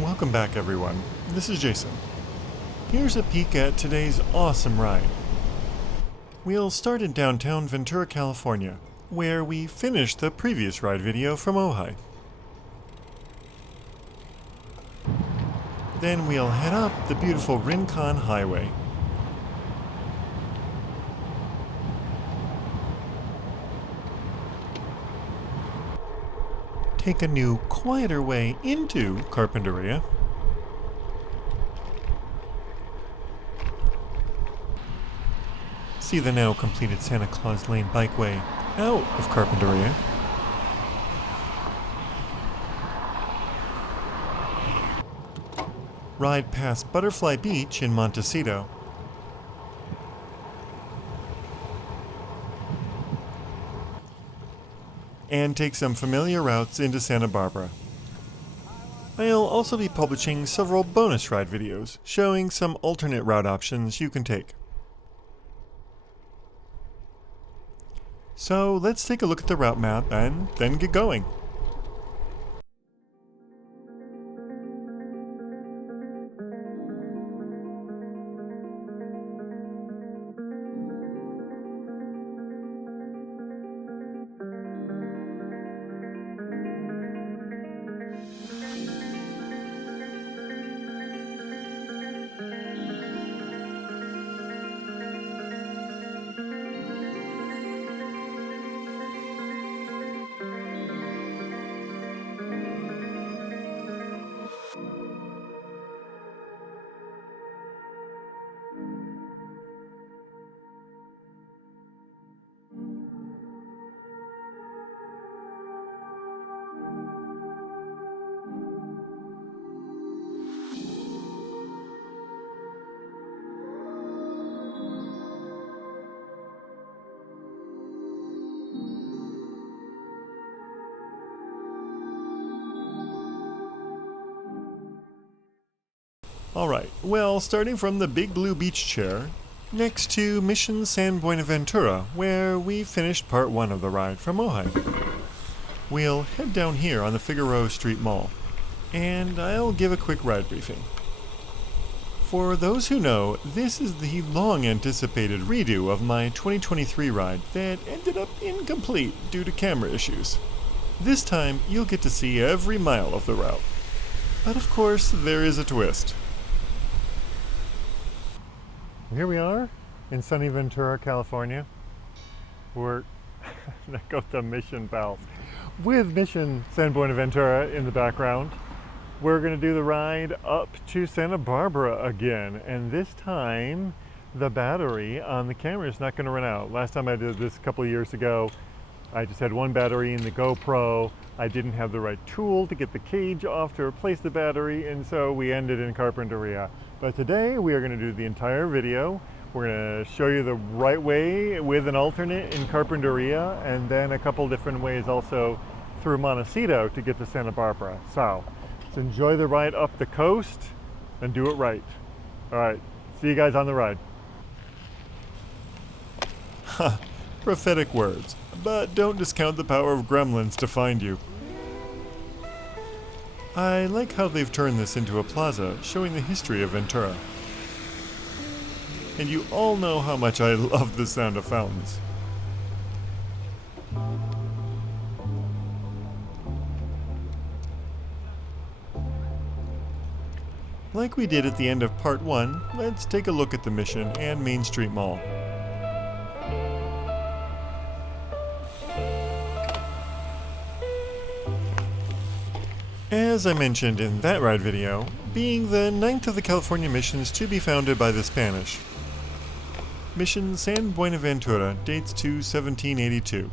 Welcome back everyone, this is Jason. Here's a peek at today's awesome ride. We'll start in downtown Ventura, California, where we finished the previous ride video from Ojai. Then we'll head up the beautiful Rincon Highway. Take a new, quieter way into Carpinteria. See the now completed Santa Claus Lane Bikeway out of Carpinteria. Ride past Butterfly Beach in Montecito. And take some familiar routes into Santa Barbara. I'll also be publishing several bonus ride videos showing some alternate route options you can take. So let's take a look at the route map and then get going. Alright, well, starting from the Big Blue Beach Chair, next to Mission San Buenaventura, where we finished part 1 of the ride from Ojai. We'll head down here on the Figueroa Street Mall, and I'll give a quick ride briefing. For those who know, this is the long-anticipated redo of my 2023 ride that ended up incomplete due to camera issues. This time, you'll get to see every mile of the route. But of course, there is a twist. Here we are in sunny Ventura, California. We're there goes the Mission bells. With Mission San Buenaventura in the background, we're going to do the ride up to Santa Barbara again. And this time, the battery on the camera is not going to run out. Last time I did this a couple of years ago, I just had one battery in the GoPro. I didn't have the right tool to get the cage off to replace the battery, and so we ended in Carpinteria. But today we are going to do the entire video. We're going to show you the right way with an alternate in Carpinteria, and then a couple different ways also through Montecito to get to Santa Barbara. So let's enjoy the ride up the coast and do it right. All right, see you guys on the ride. Prophetic words, but don't discount the power of gremlins to find you. I like how they've turned this into a plaza showing the history of Ventura. And you all know how much I love the sound of fountains. Like we did at the end of part 1, let's take a look at the Mission and Main Street Mall. As I mentioned in that ride video, being the 9th of the California missions to be founded by the Spanish, Mission San Buenaventura dates to 1782.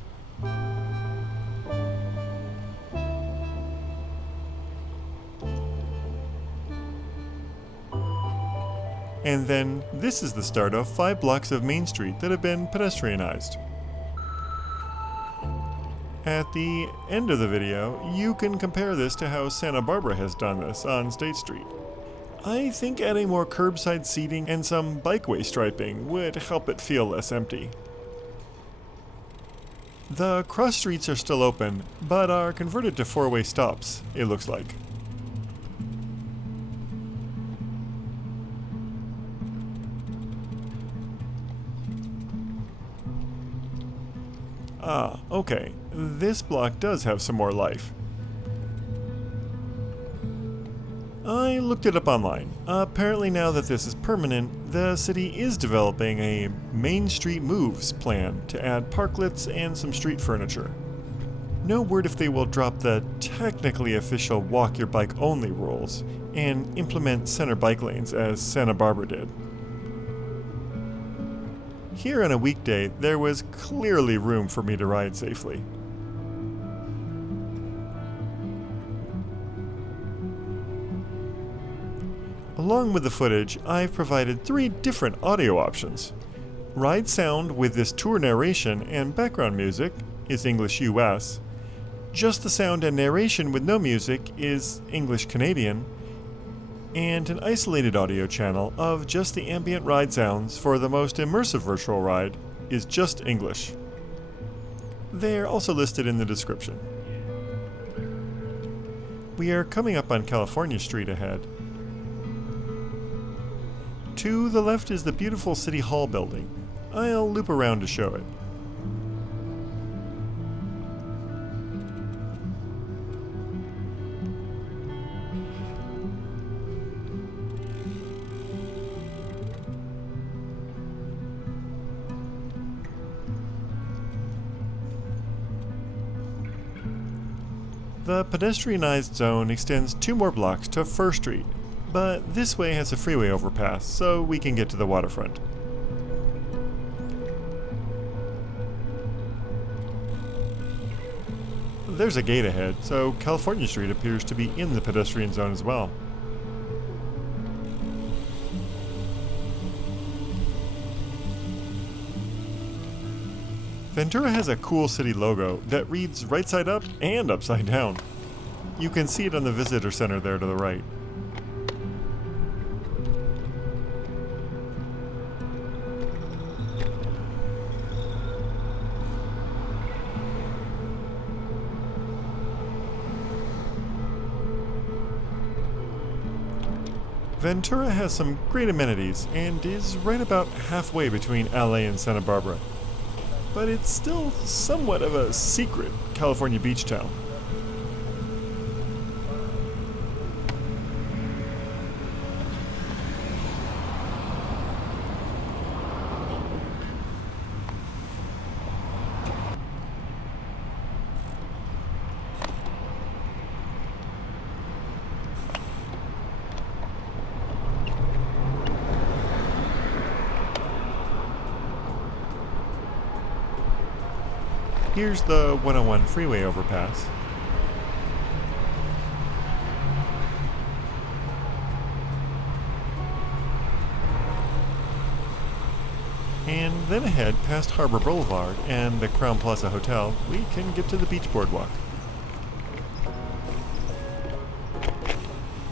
And then this is the start of 5 blocks of Main Street that have been pedestrianized. At the end of the video, you can compare this to how Santa Barbara has done this on State Street. I think adding more curbside seating and some bikeway striping would help it feel less empty. The cross streets are still open, but are converted to 4-way stops, it looks like. Ah, okay. This block does have some more life. I looked it up online. Apparently now that this is permanent, the city is developing a Main Street Moves plan to add parklets and some street furniture. No word if they will drop the technically official walk your bike only rules and implement center bike lanes as Santa Barbara did. Here on a weekday, there was clearly room for me to ride safely. Along with the footage, I've provided 3 different audio options. Ride sound with this tour narration and background music is English US. Just the sound and narration with no music is English Canadian. And an isolated audio channel of just the ambient ride sounds for the most immersive virtual ride is just English. They're also listed in the description. We are coming up on California Street ahead. To the left is the beautiful City Hall building. I'll loop around to show it. The pedestrianized zone extends 2 more blocks to Fur Street, but this way has a freeway overpass, so we can get to the waterfront. There's a gate ahead, so California Street appears to be in the pedestrian zone as well. Ventura has a cool city logo that reads right side up and upside down. You can see it on the visitor center there to the right. Ventura has some great amenities and is right about halfway between LA and Santa Barbara. But it's still somewhat of a secret California beach town. Here's the 101 freeway overpass. And then ahead past Harbor Boulevard and the Crown Plaza Hotel, we can get to the beach boardwalk.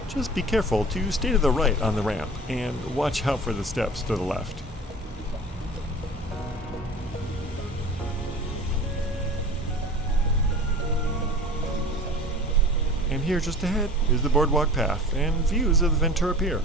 Just be careful to stay to the right on the ramp and watch out for the steps to the left. And here just ahead is the boardwalk path and views of the Ventura Pier.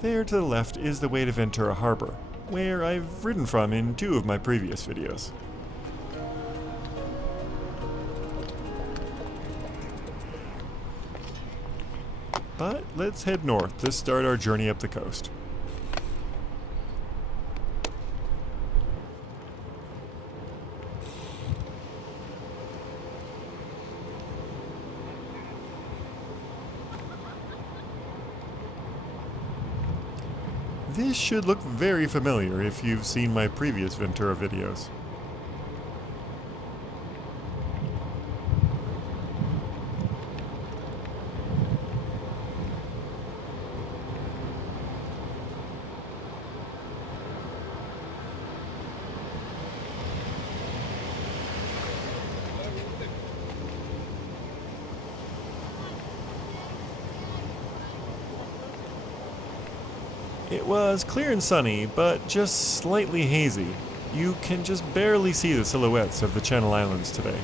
There to the left is the way to Ventura Harbor, where I've ridden from in 2 of my previous videos. But let's head north to start our journey up the coast. This should look very familiar if you've seen my previous Ventura videos. It was clear and sunny, but just slightly hazy. You can just barely see the silhouettes of the Channel Islands today.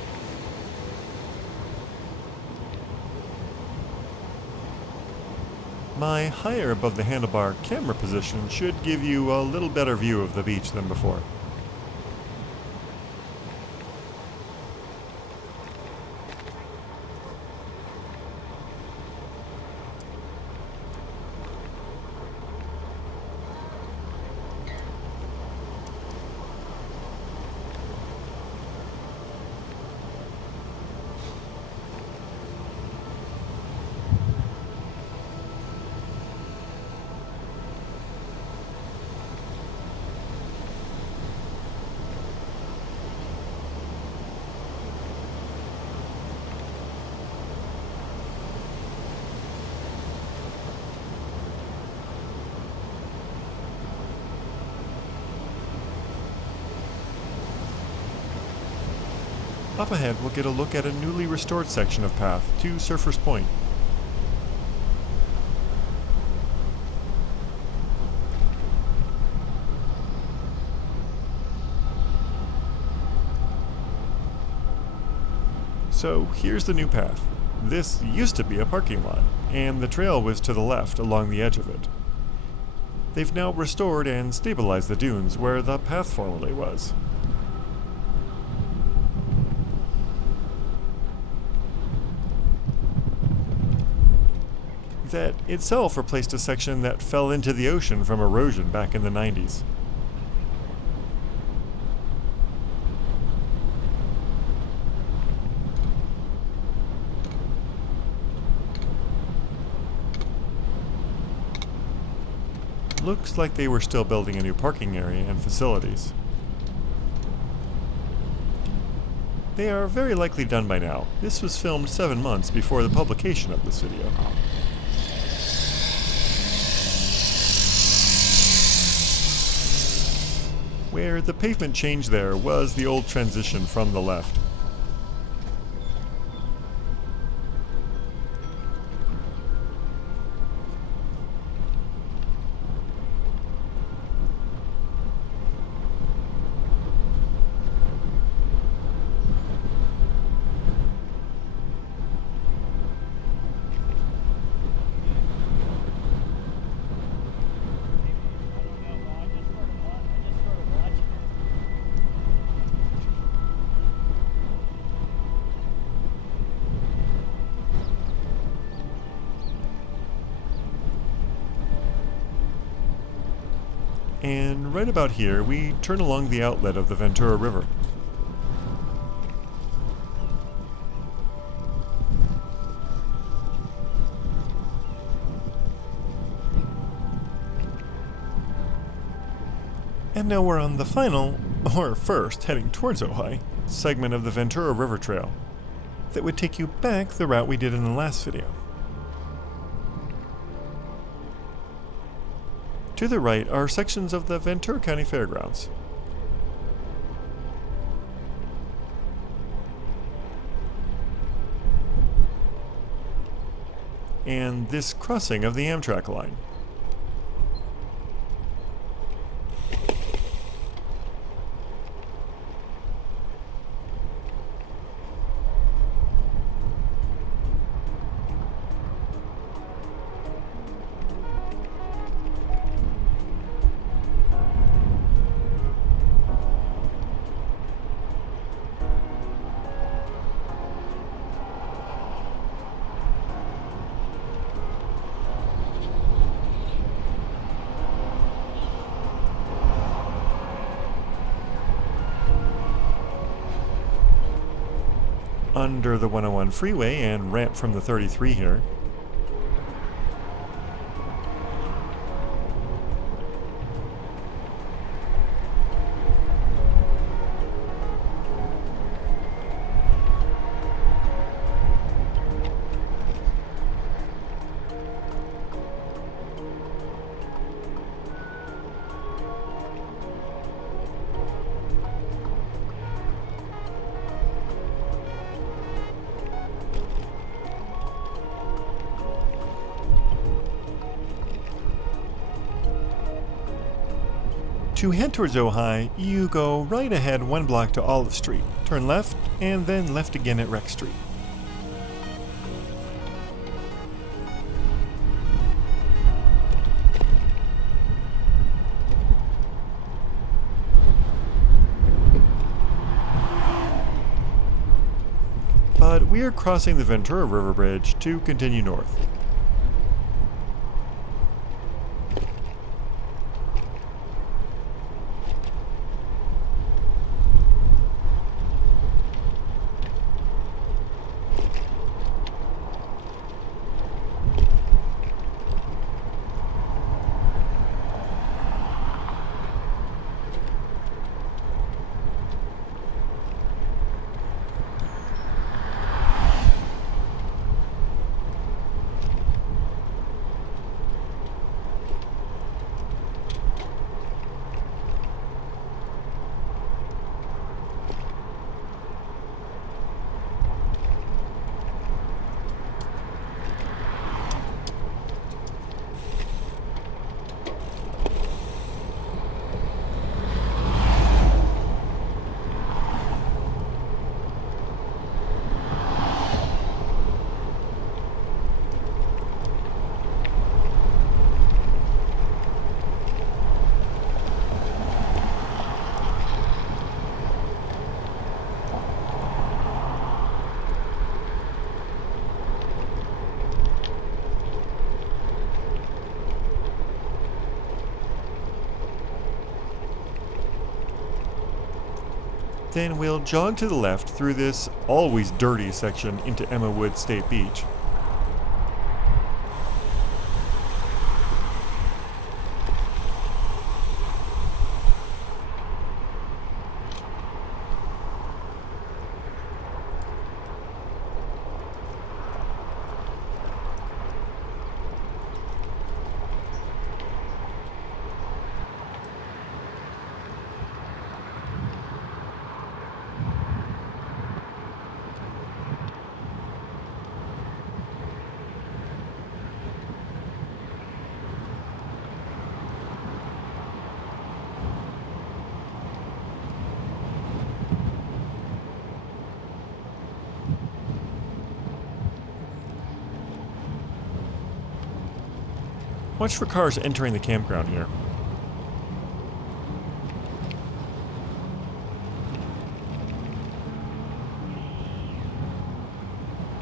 My higher above the handlebar camera position should give you a little better view of the beach than before. Up ahead, we'll get a look at a newly restored section of path to Surfers Point. So here's the new path. This used to be a parking lot, and the trail was to the left along the edge of it. They've now restored and stabilized the dunes where the path formerly was. That itself replaced a section that fell into the ocean from erosion back in the 90s. Looks like they were still building a new parking area and facilities. They are very likely done by now. This was filmed 7 months before the publication of this video. Where the pavement change there was the old transition from the left. And right about here, we turn along the outlet of the Ventura River. And now we're on the final, or first, heading towards Ojai, segment of the Ventura River Trail that would take you back the route we did in the last video. To the right are sections of the Ventura County Fairgrounds. And this crossing of the Amtrak line. Under the 101 freeway and ramp from the 33 here. To head towards Ojai, you go right ahead 1 block to Olive Street, turn left, and then left again at Rex Street. But we are crossing the Ventura River Bridge to continue north. Then we'll jog to the left through this always dirty section into Emma Woods State Beach. Watch for cars entering the campground here.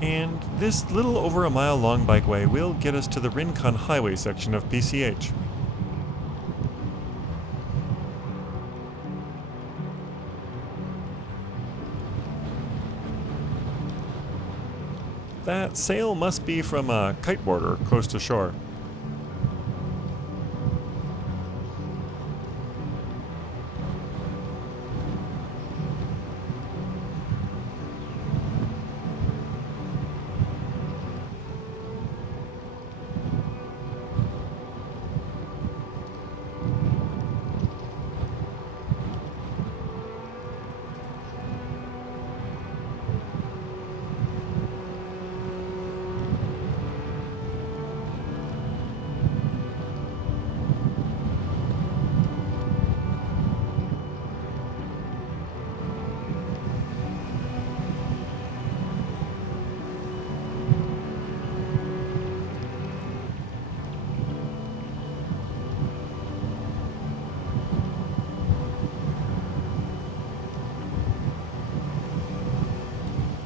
And this little over a mile long bikeway will get us to the Rincon Highway section of PCH. That sail must be from a kiteboarder coast to shore.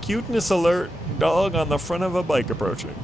Cuteness alert, dog on the front of a bike approaching.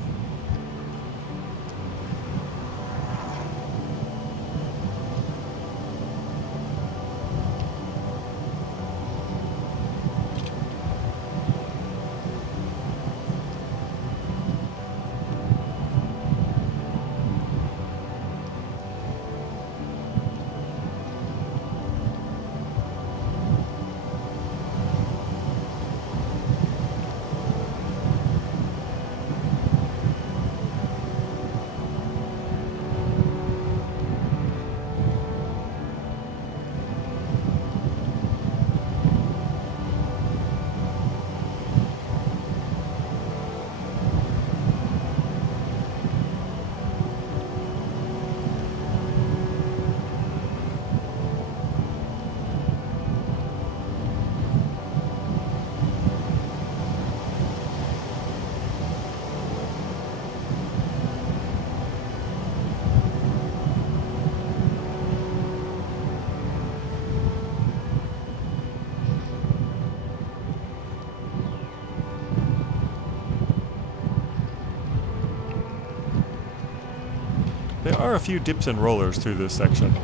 There are a few dips and rollers through this section.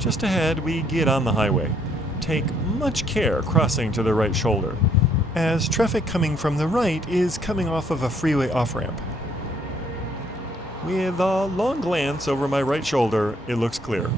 Just ahead, we get on the highway. Take much care crossing to the right shoulder, as traffic coming from the right is coming off of a freeway off-ramp. With a long glance over my right shoulder, it looks clear.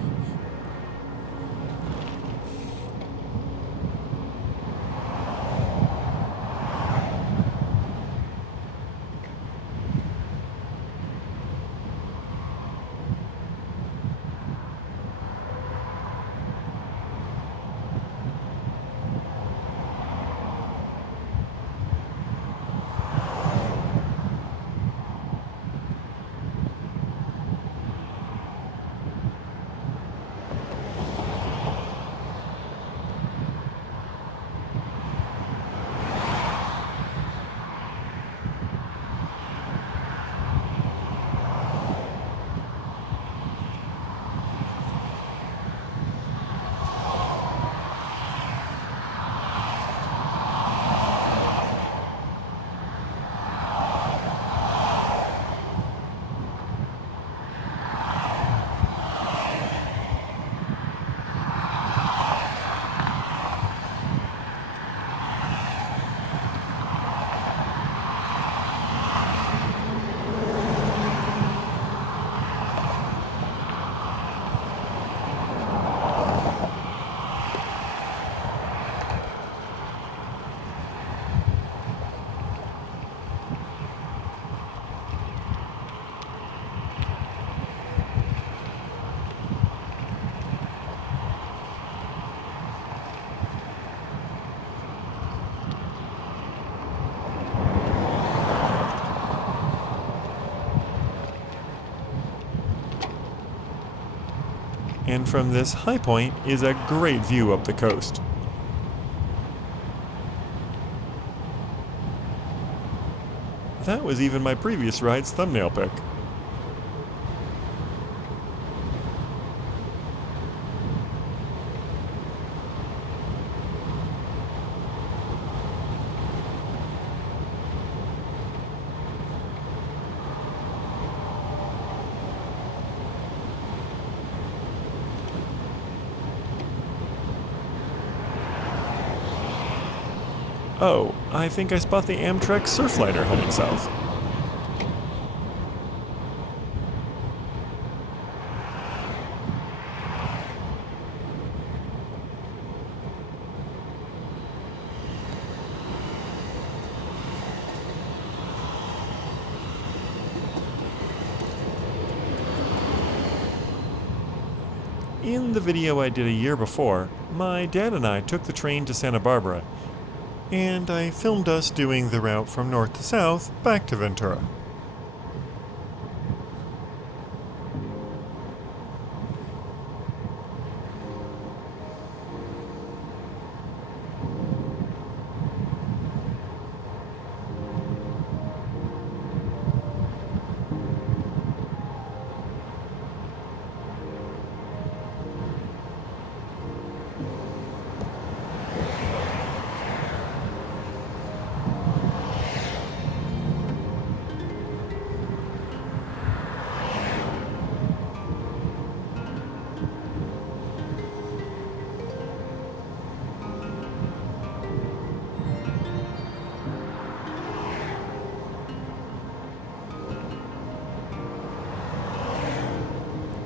And from this high point is a great view up the coast. That was even my previous ride's thumbnail pic. Oh, I think I spot the Amtrak Surfliner heading south. In the video I did a year before, my dad and I took the train to Santa Barbara, and I filmed us doing the route from north to south back to Ventura.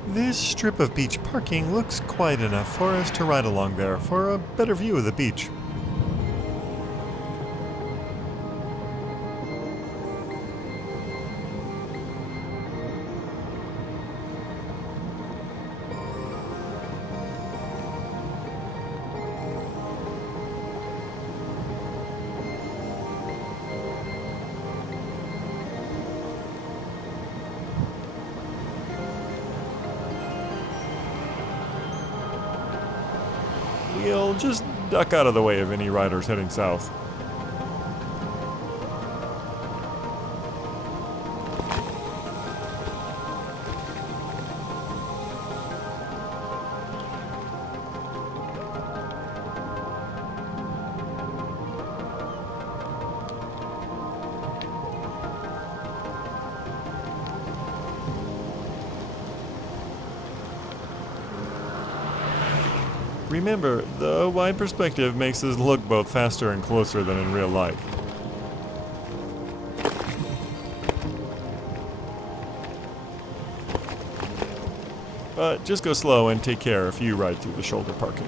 This strip of beach parking looks quiet enough for us to ride along there for a better view of the beach. We'll just duck out of the way of any riders heading south. Remember, the wide perspective makes us look both faster and closer than in real life. But just go slow and take care if you ride through the shoulder parking.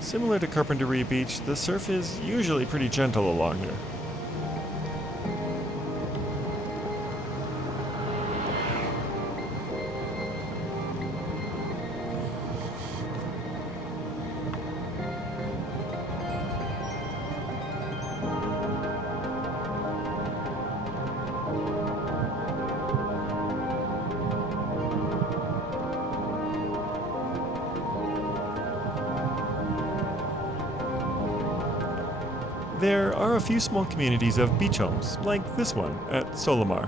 Similar to Carpinteria Beach, the surf is usually pretty gentle along here. There are a few small communities of beach homes, like this one at Solomar.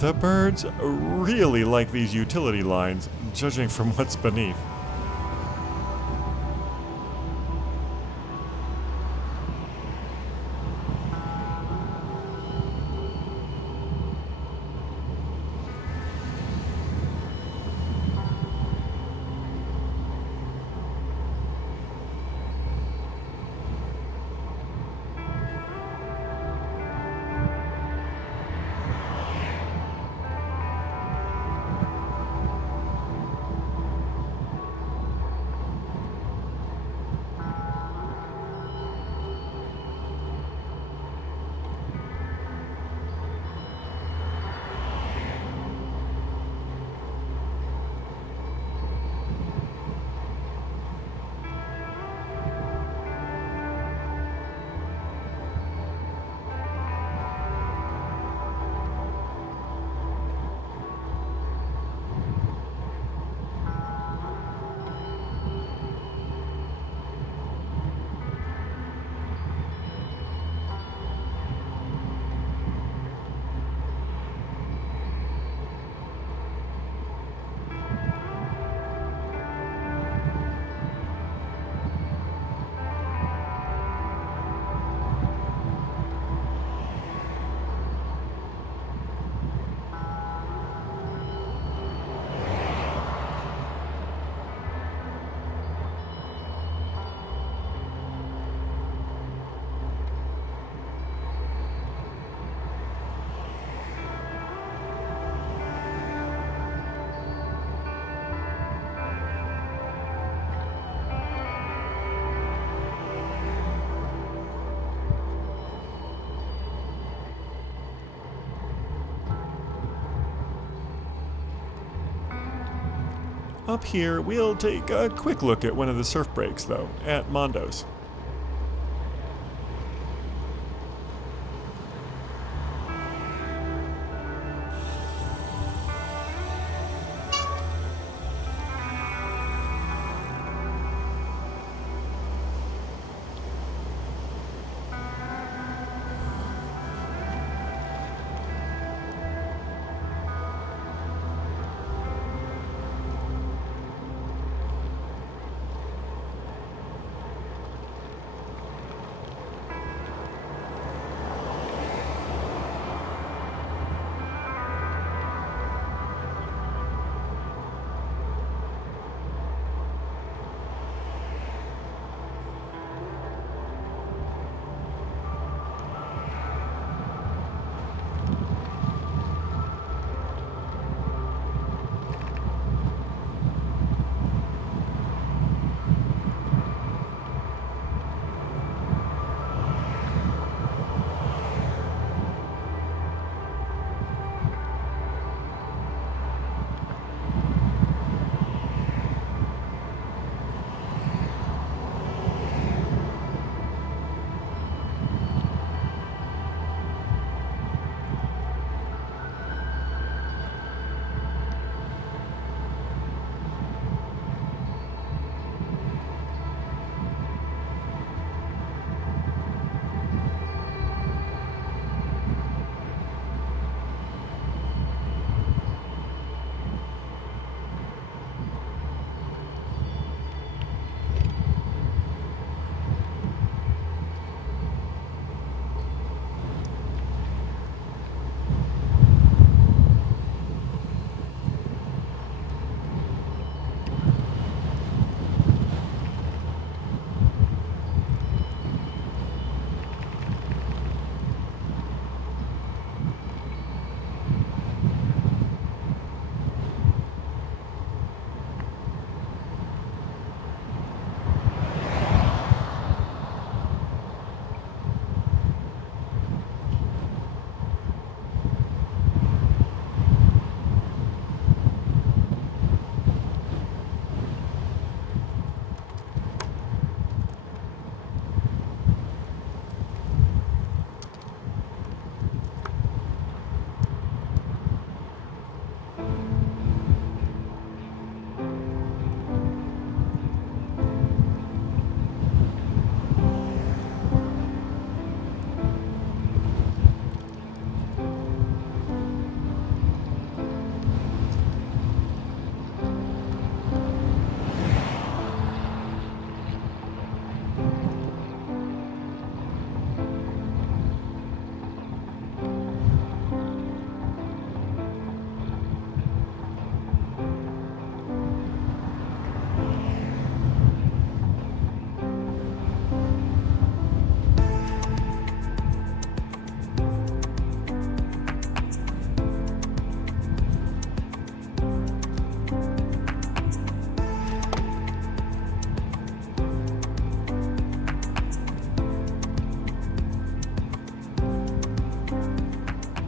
The birds really like these utility lines, judging from what's beneath. Up here, we'll take a quick look at one of the surf breaks, though, at Mondo's.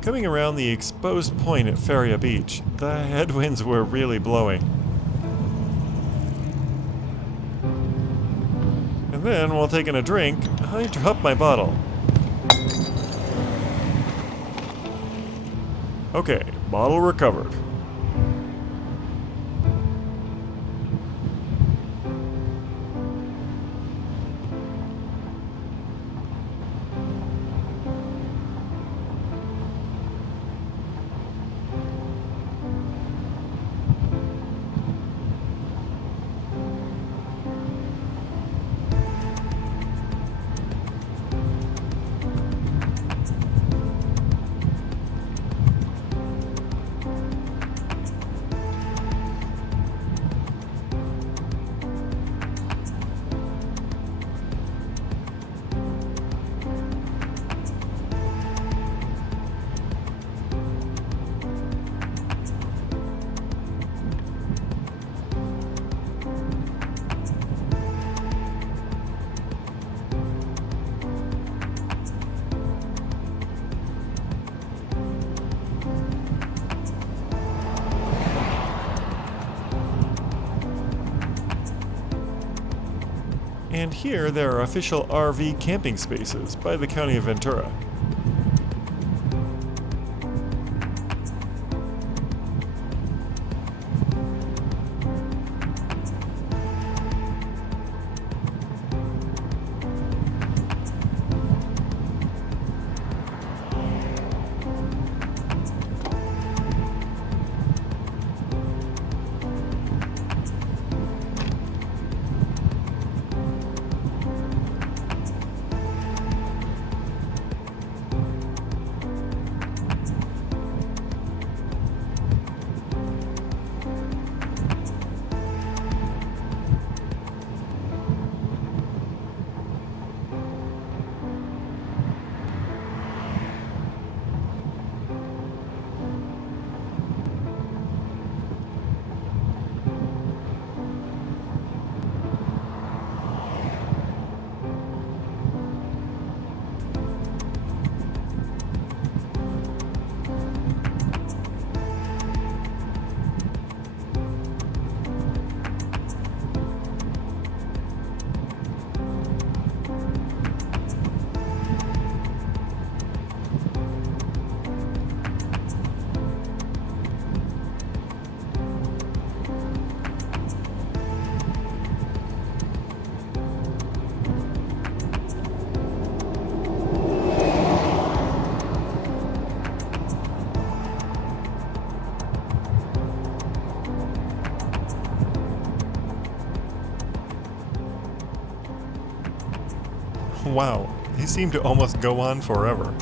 Coming around the exposed point at Feria Beach, the headwinds were really blowing. And then, while taking a drink, I dropped my bottle. Okay, bottle recovered. And here there are official RV camping spaces by the County of Ventura. Wow, these seem to almost go on forever.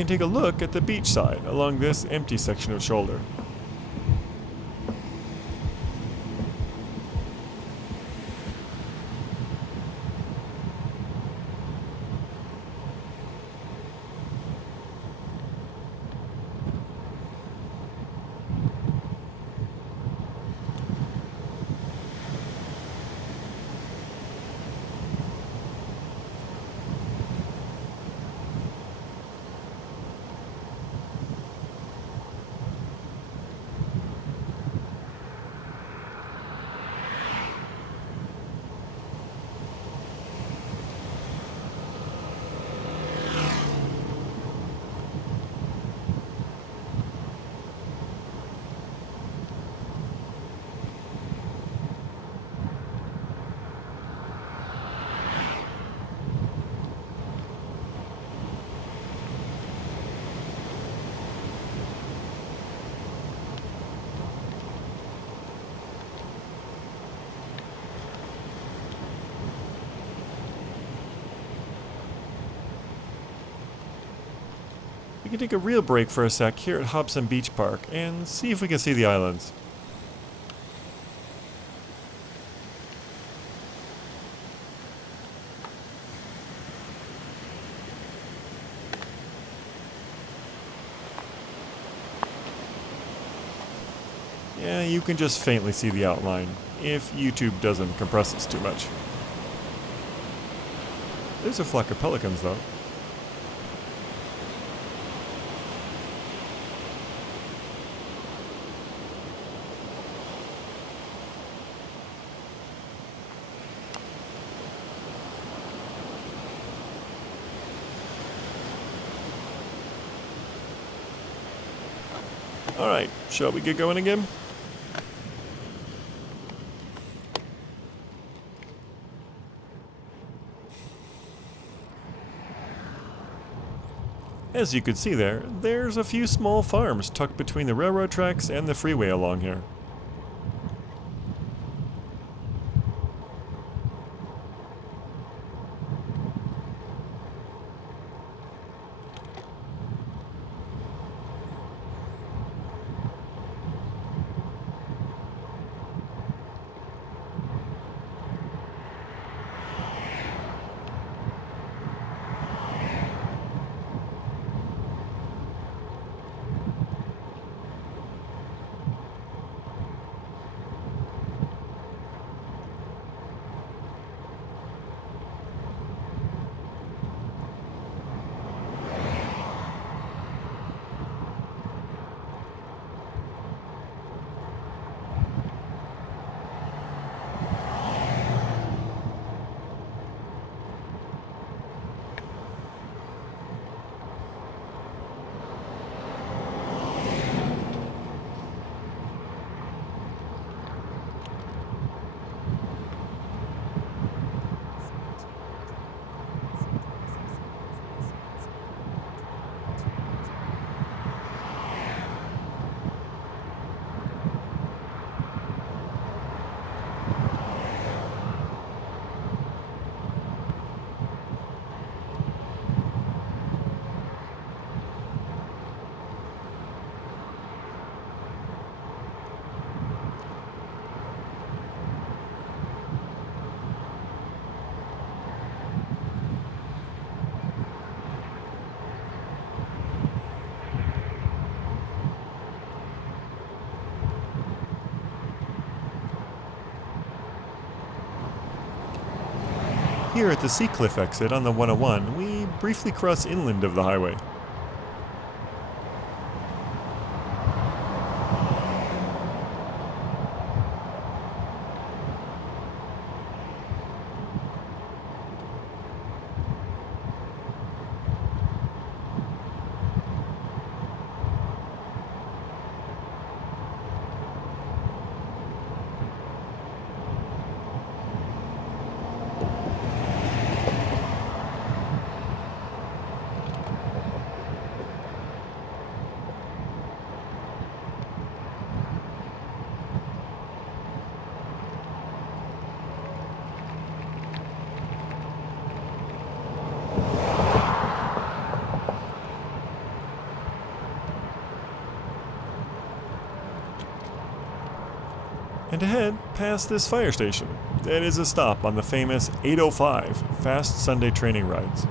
can take a look at the beach side along this empty section of shoulder. We can take a real break for a sec here at Hobson Beach Park and see if we can see the islands. Yeah, you can just faintly see the outline, if YouTube doesn't compress this too much. There's a flock of pelicans though. Alright, shall we get going again? As you can see there's a few small farms tucked between the railroad tracks and the freeway along here. Here at the Sea Cliff exit on the 101, we briefly cross inland of the highway. and ahead past this fire station. That is a stop on the famous 805 fast Sunday training rides.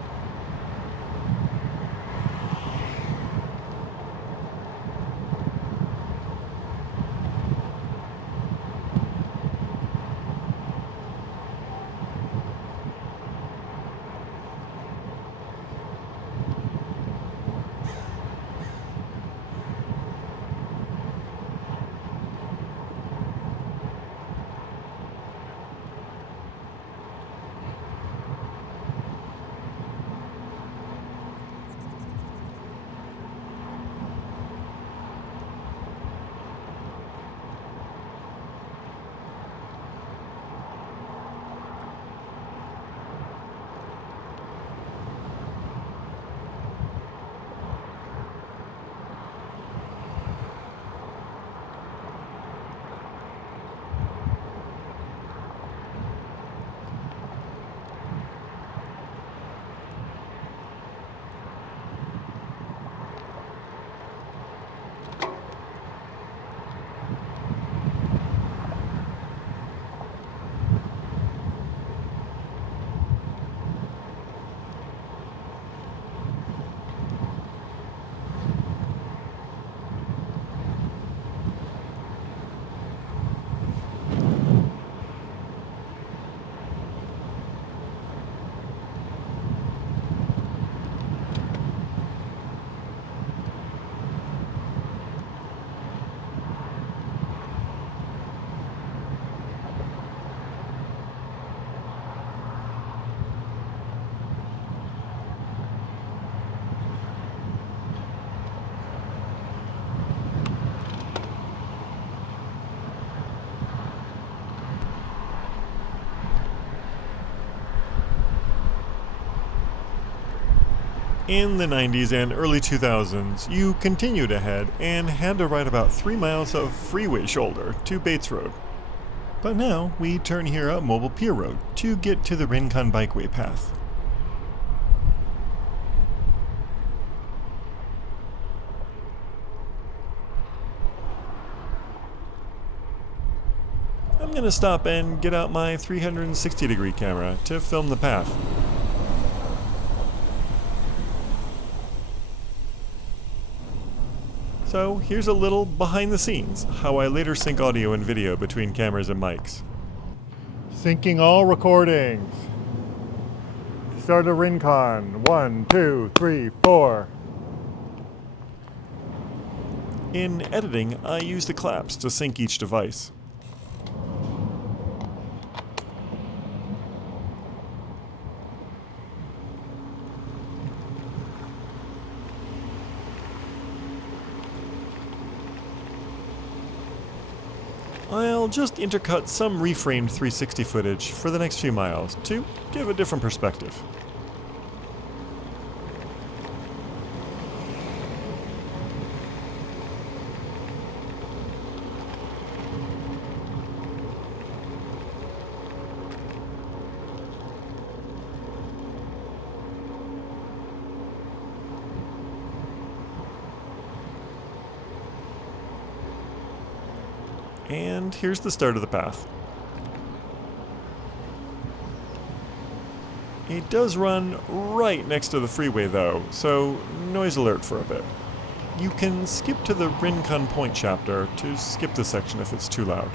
In the 90s and early 2000s, you continued ahead and had to ride about 3 miles of freeway shoulder to Bates Road. But now we turn here up Mobile Pier Road to get to the Rincon Bikeway path. I'm gonna stop and get out my 360-degree camera to film the path. So here's a little behind the scenes, how I later sync audio and video between cameras and mics. Syncing all recordings. Start a Rincon. 1, 2, 3, 4. In editing, I use the claps to sync each device. I'll just intercut some reframed 360 footage for the next few miles to give a different perspective. And here's the start of the path. It does run right next to the freeway though, so noise alert for a bit. You can skip to the Rincon Point chapter to skip this section if it's too loud.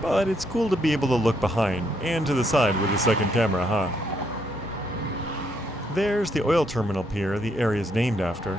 But it's cool to be able to look behind and to the side with the second camera, huh? There's the oil terminal pier the area is named after.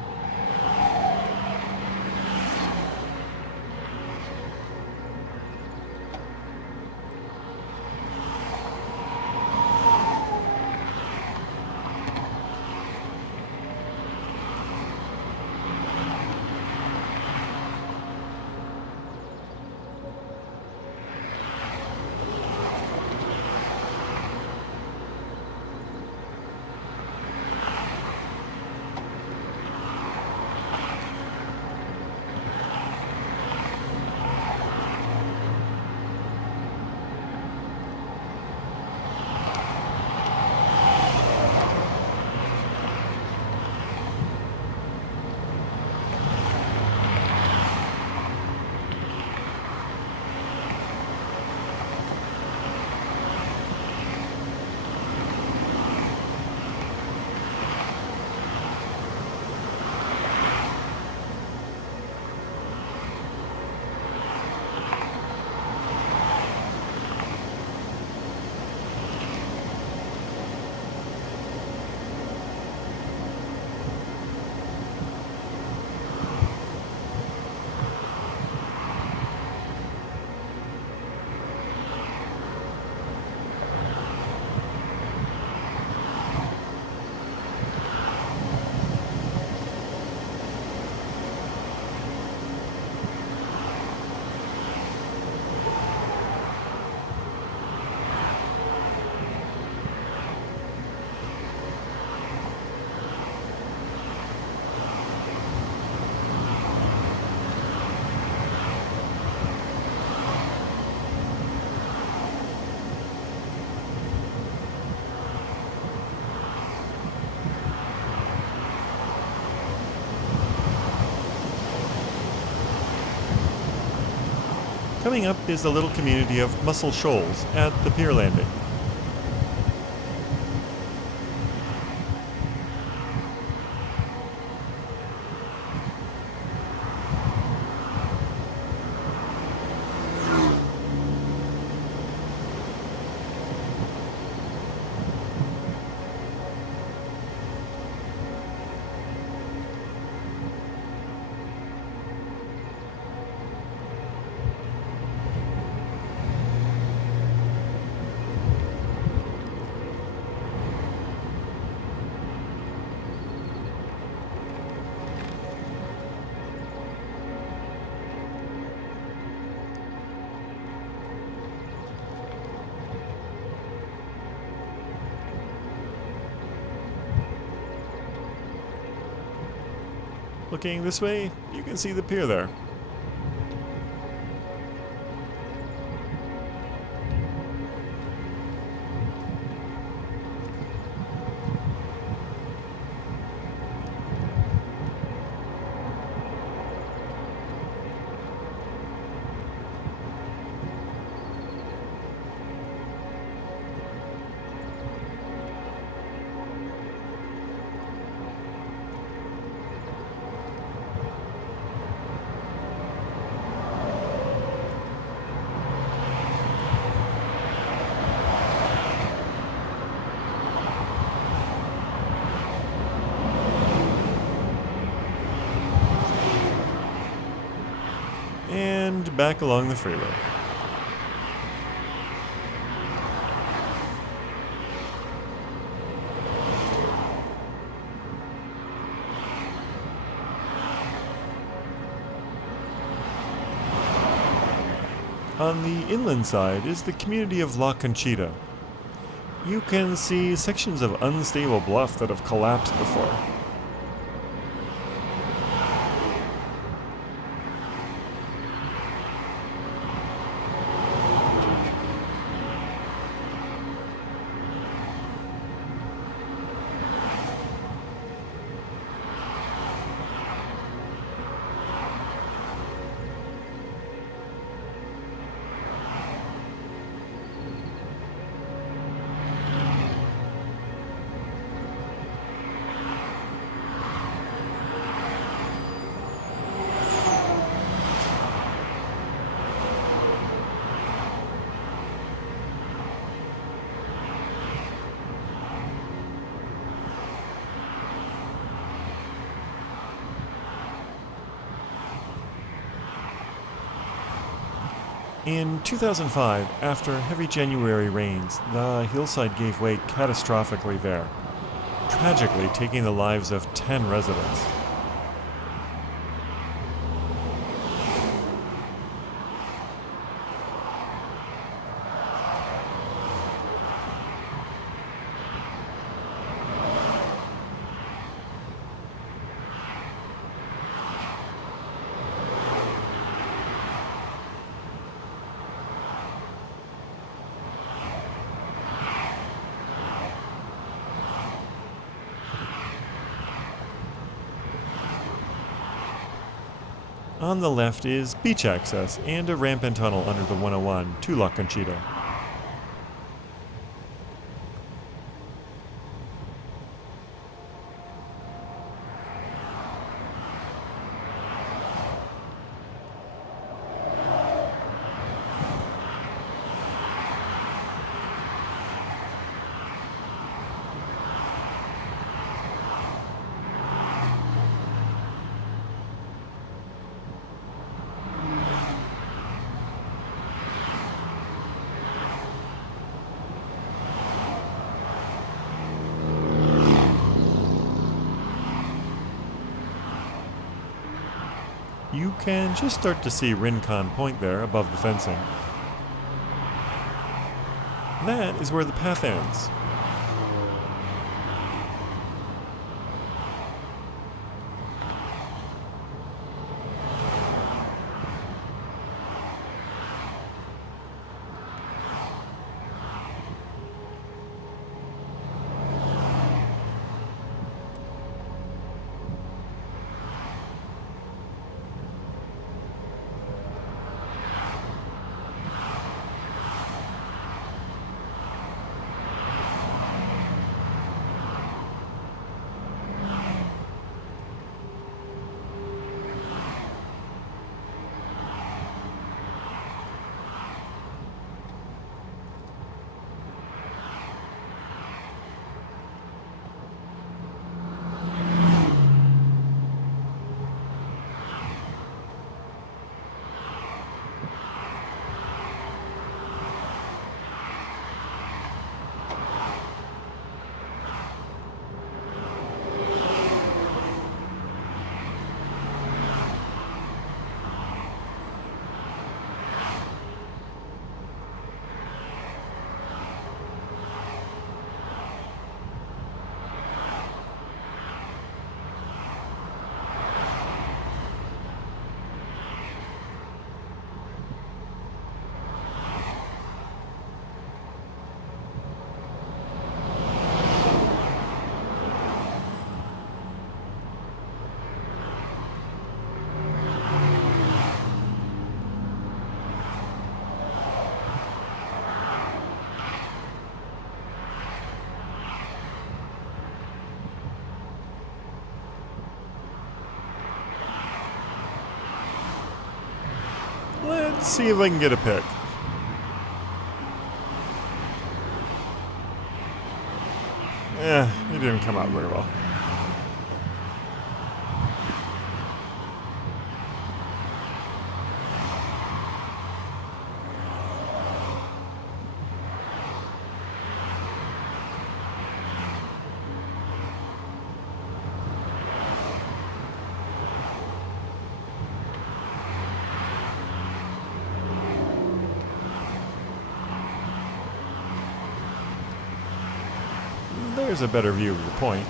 Coming up is the little community of Mussel Shoals at the pier landing. Looking this way, you can see the pier there. And back along the freeway. On the inland side is the community of La Conchita. You can see sections of unstable bluff that have collapsed before. In 2005, after heavy January rains, the hillside gave way catastrophically there, tragically taking the lives of 10 residents. On the left is beach access and a ramp and tunnel under the 101 to La Conchita. You can just start to see Rincon Point there above the fencing. That is where the path ends. Let's see if I can get a pic. It didn't come out very well. There's a better view of the point.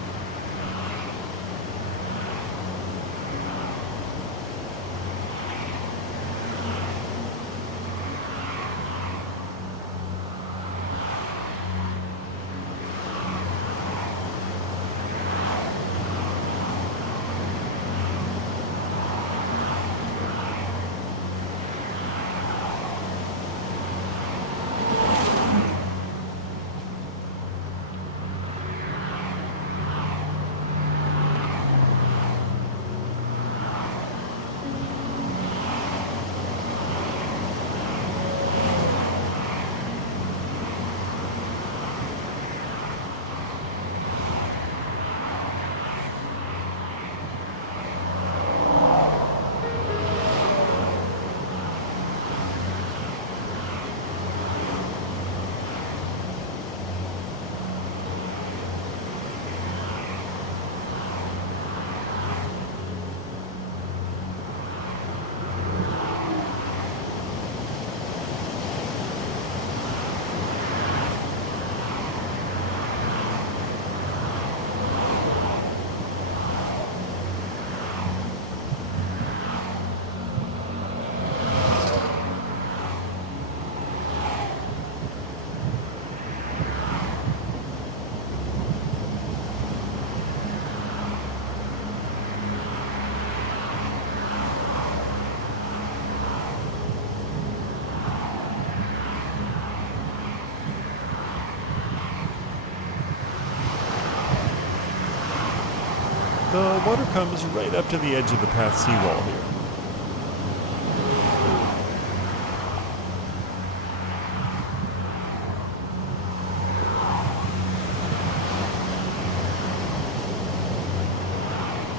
The water comes right up to the edge of the path seawall here.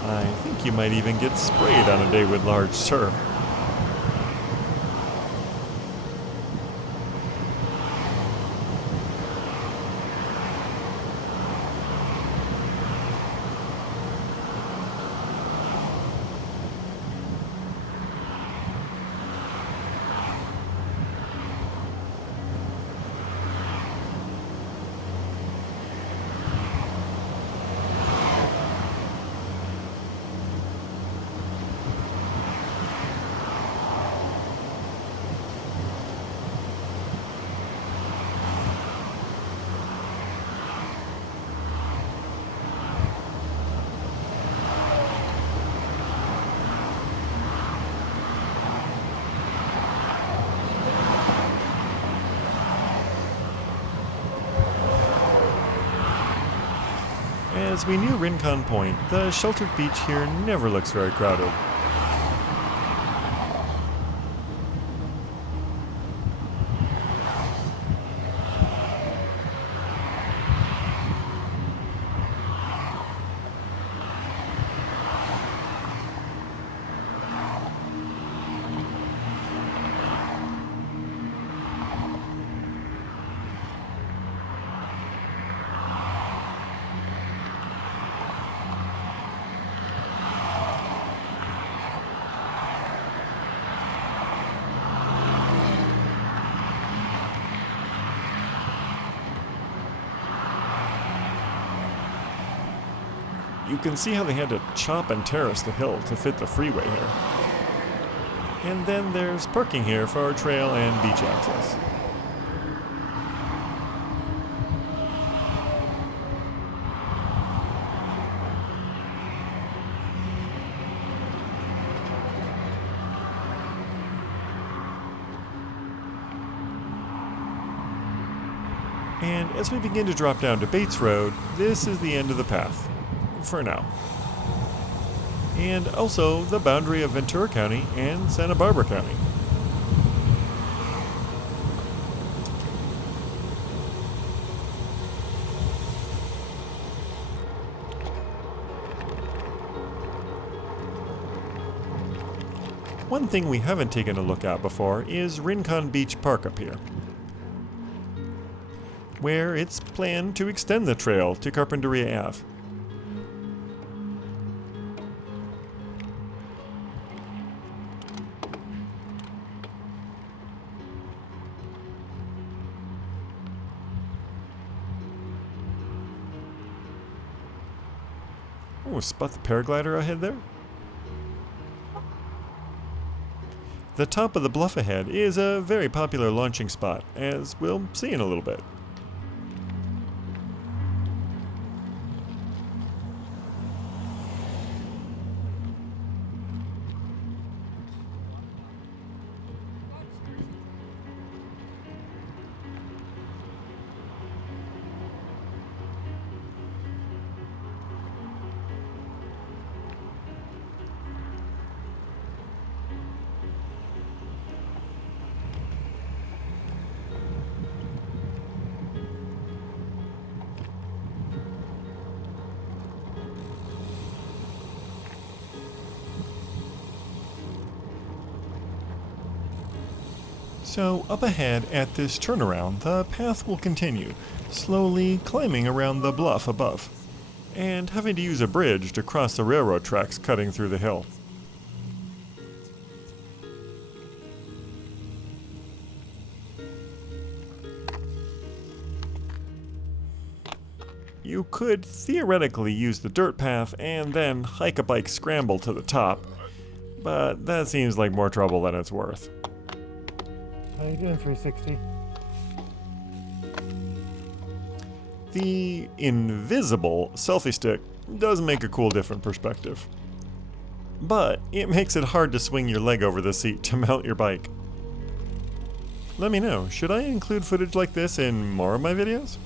I think you might even get sprayed on a day with large surf. As we near Rincon Point, the sheltered beach here never looks very crowded. You can see how they had to chop and terrace the hill to fit the freeway here. And then there's parking here for our trail and beach access. And as we begin to drop down to Bates Road, this is the end of the path. For now. And also the boundary of Ventura County and Santa Barbara County. One thing we haven't taken a look at before is Rincon Beach Park up here, where it's planned to extend the trail to Carpinteria Ave. Oh, spot the paraglider ahead there. The top of the bluff ahead is a very popular launching spot, as we'll see in a little bit. So up ahead at this turnaround, the path will continue, slowly climbing around the bluff above, and having to use a bridge to cross the railroad tracks cutting through the hill. You could theoretically use the dirt path and then hike a bike scramble to the top, but that seems like more trouble than it's worth. How you doing, 360? The invisible selfie stick does make a cool different perspective, but it makes it hard to swing your leg over the seat to mount your bike. Let me know, should I include footage like this in more of my videos?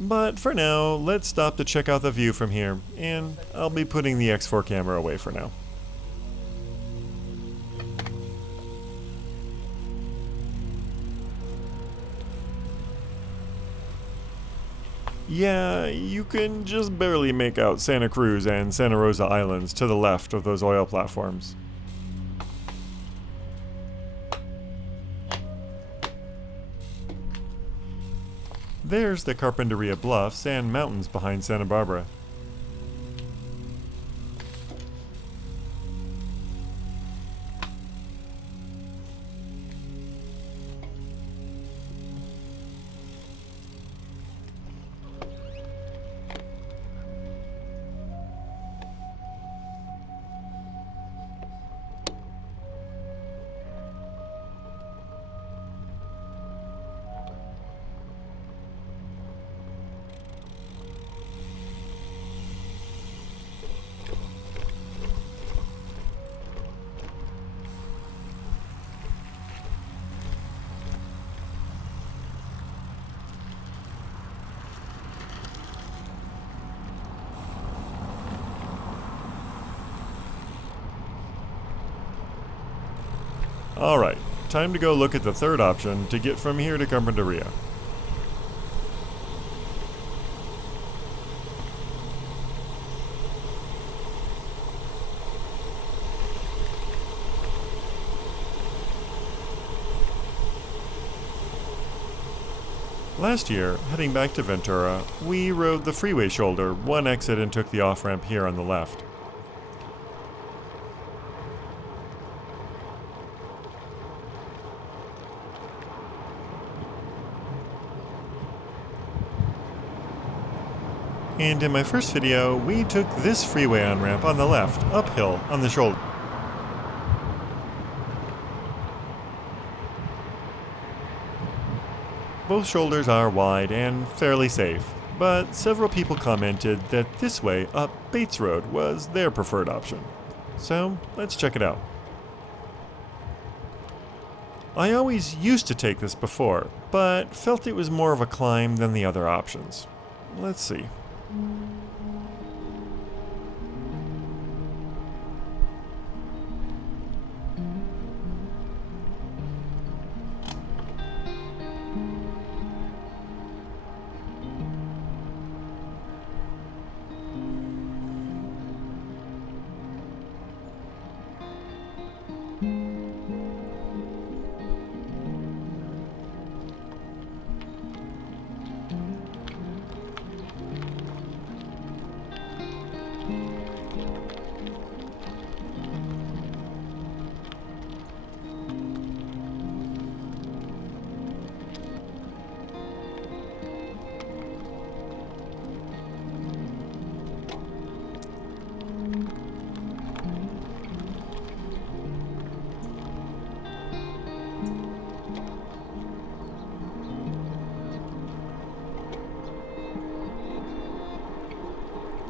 But for now, let's stop to check out the view from here, and I'll be putting the X4 camera away for now. Yeah, you can just barely make out Santa Cruz and Santa Rosa Islands to the left of those oil platforms. There's the Carpinteria Bluffs and mountains behind Santa Barbara. Alright, time to go look at the third option to get from here to Carpinteria. Last year, heading back to Ventura, we rode the freeway shoulder, one exit, and took the off-ramp here on the left. And in my first video, we took this freeway on-ramp on the left, uphill, on the shoulder. Both shoulders are wide and fairly safe, but several people commented that this way up Bates Road was their preferred option. So, let's check it out. I always used to take this before, but felt it was more of a climb than the other options. Let's see.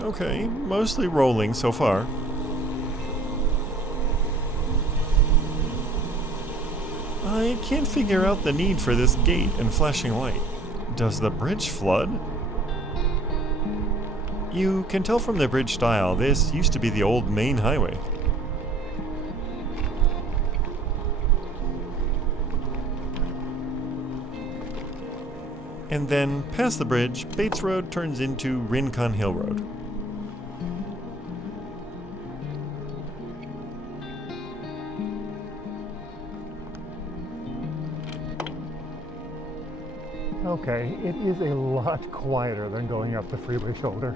Okay, mostly rolling so far. I can't figure out the need for this gate and flashing light. Does the bridge flood? You can tell from the bridge style this used to be the old main highway. And then, past the bridge, Bates Road turns into Rincon Hill Road. Okay, it is a lot quieter than going up the freeway shoulder.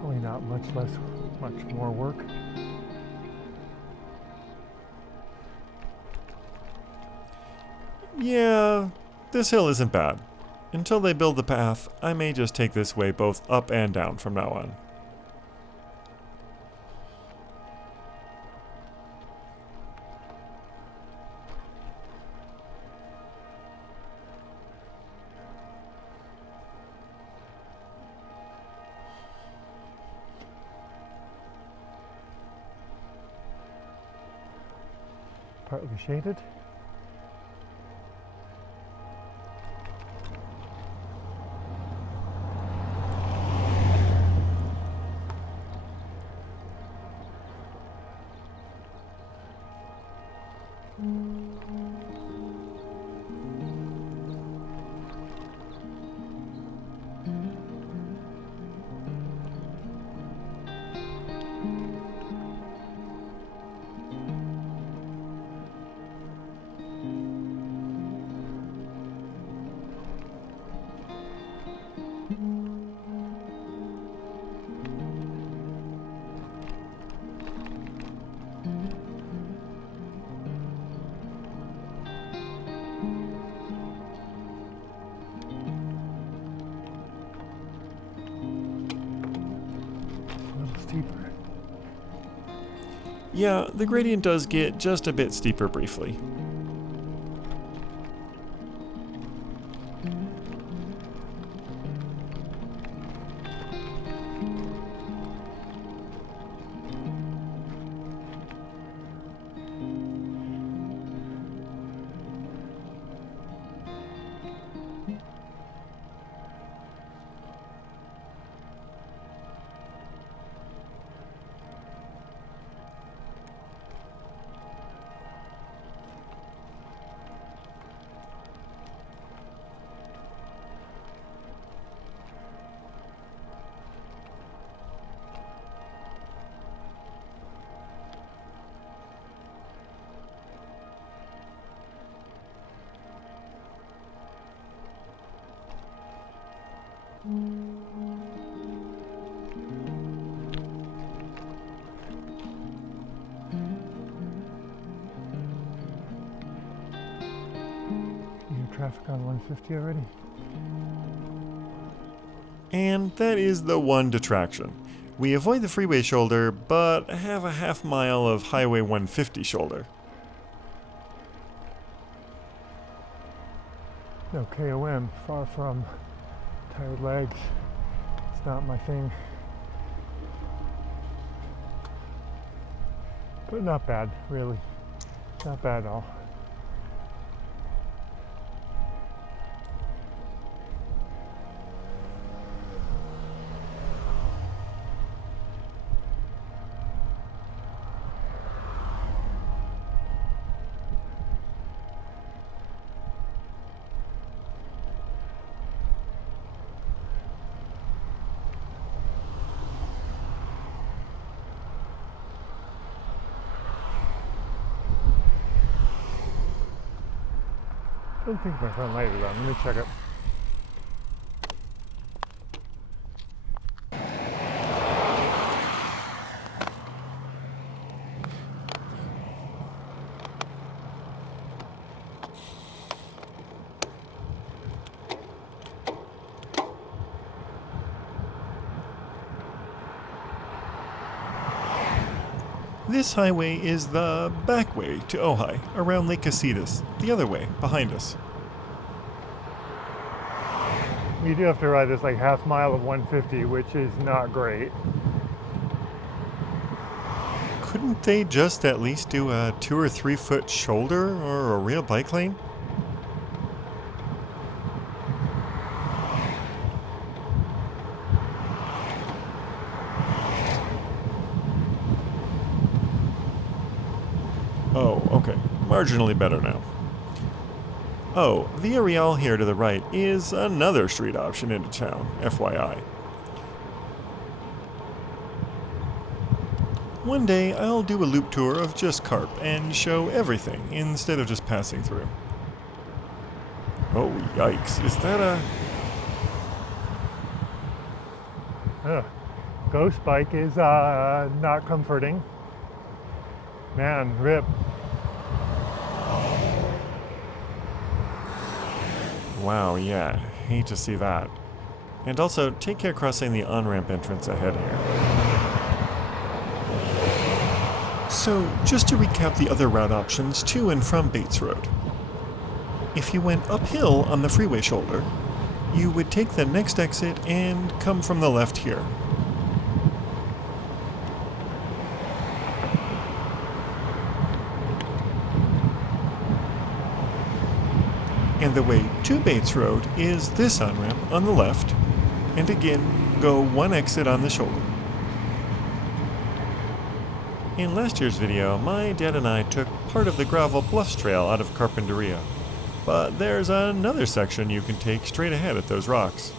Probably not much more work. Yeah, this hill isn't bad. Until they build the path, I may just take this way both up and down from now on. Partly shaded. Steeper. Yeah, the gradient does get just a bit steeper briefly. Traffic on 150 already. And that is the one detraction. We avoid the freeway shoulder, but have a half mile of Highway 150 shoulder. No KOM, far from tired legs. It's not my thing. But not bad, really. Not bad at all. I don't think my front light is on. Let me check it. This highway is the backway to Ojai, around Lake Casitas, the other way, behind us. You do have to ride this like half mile of 150, which is not great. Couldn't they just at least do a 2 or 3 foot shoulder or a real bike lane? Oh, okay. Marginally better now. Oh, the areal here to the right is another street option into town, FYI. One day I'll do a loop tour of just Carp and show everything instead of just passing through. Oh, yikes. Is that a... Ugh. Ghost bike is not comforting. Man, rip. Wow, yeah. Hate to see that. And also, take care crossing the on-ramp entrance ahead here. So, just to recap the other route options to and from Bates Road. If you went uphill on the freeway shoulder, you would take the next exit and come from the left here. And the way to Bates Road is this on-ramp on the left, and again, go one exit on the shoulder. In last year's video, my dad and I took part of the gravel Bluffs trail out of Carpinteria, but there's another section you can take straight ahead at those rocks.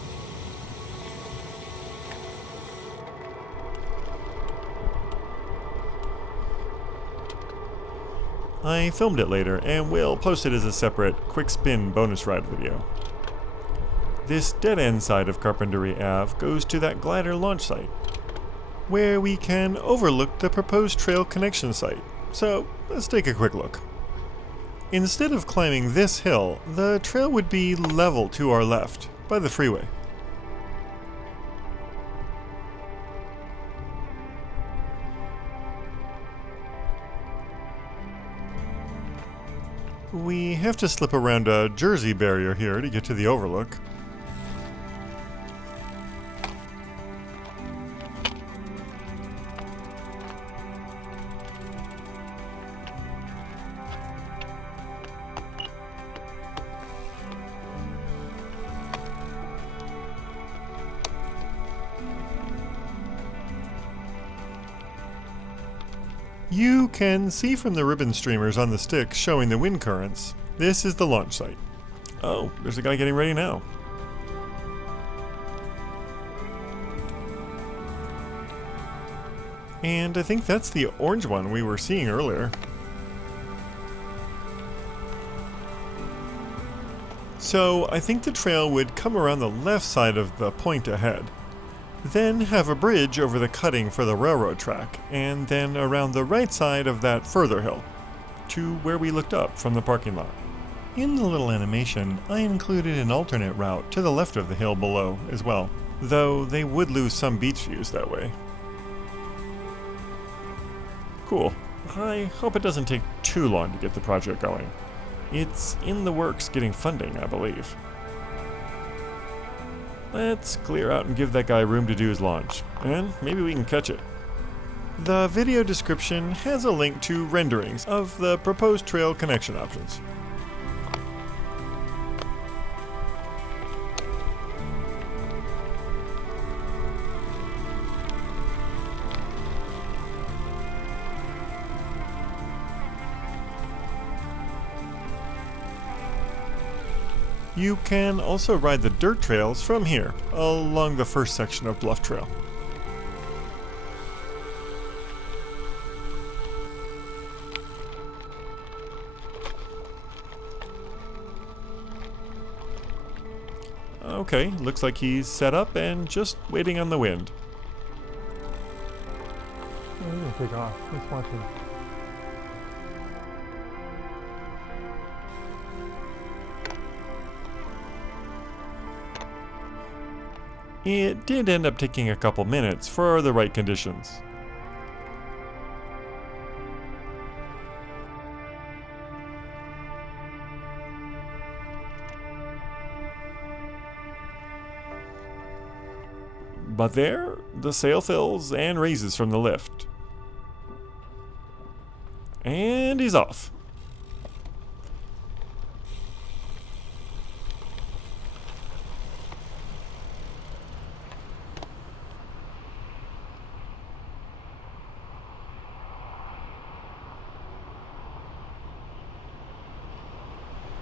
I filmed it later and will post it as a separate quick spin bonus ride video. This dead-end side of Carpinteria Ave goes to that glider launch site, where we can overlook the proposed trail connection site. So let's take a quick look. Instead of climbing this hill, the trail would be level to our left, by the freeway. We have to slip around a Jersey barrier here to get to the overlook. You can see from the ribbon streamers on the stick showing the wind currents, this is the launch site. Oh, there's a guy getting ready now. And I think that's the orange one we were seeing earlier. So I think the trail would come around the left side of the point ahead, then have a bridge over the cutting for the railroad track, and then around the right side of that further hill, to where we looked up from the parking lot. In the little animation, I included an alternate route to the left of the hill below as well, though they would lose some beach views that way. Cool. I hope it doesn't take too long to get the project going. It's in the works getting funding, I believe. Let's clear out and give that guy room to do his launch, and maybe we can catch it. The video description has a link to renderings of the proposed trail connection options. You can also ride the dirt trails from here, along the first section of Bluff Trail. Okay, looks like he's set up and just waiting on the wind. I'm gonna take off. Let's watch him. It did end up taking a couple minutes for the right conditions. But there, the sail fills and raises from the lift. And he's off.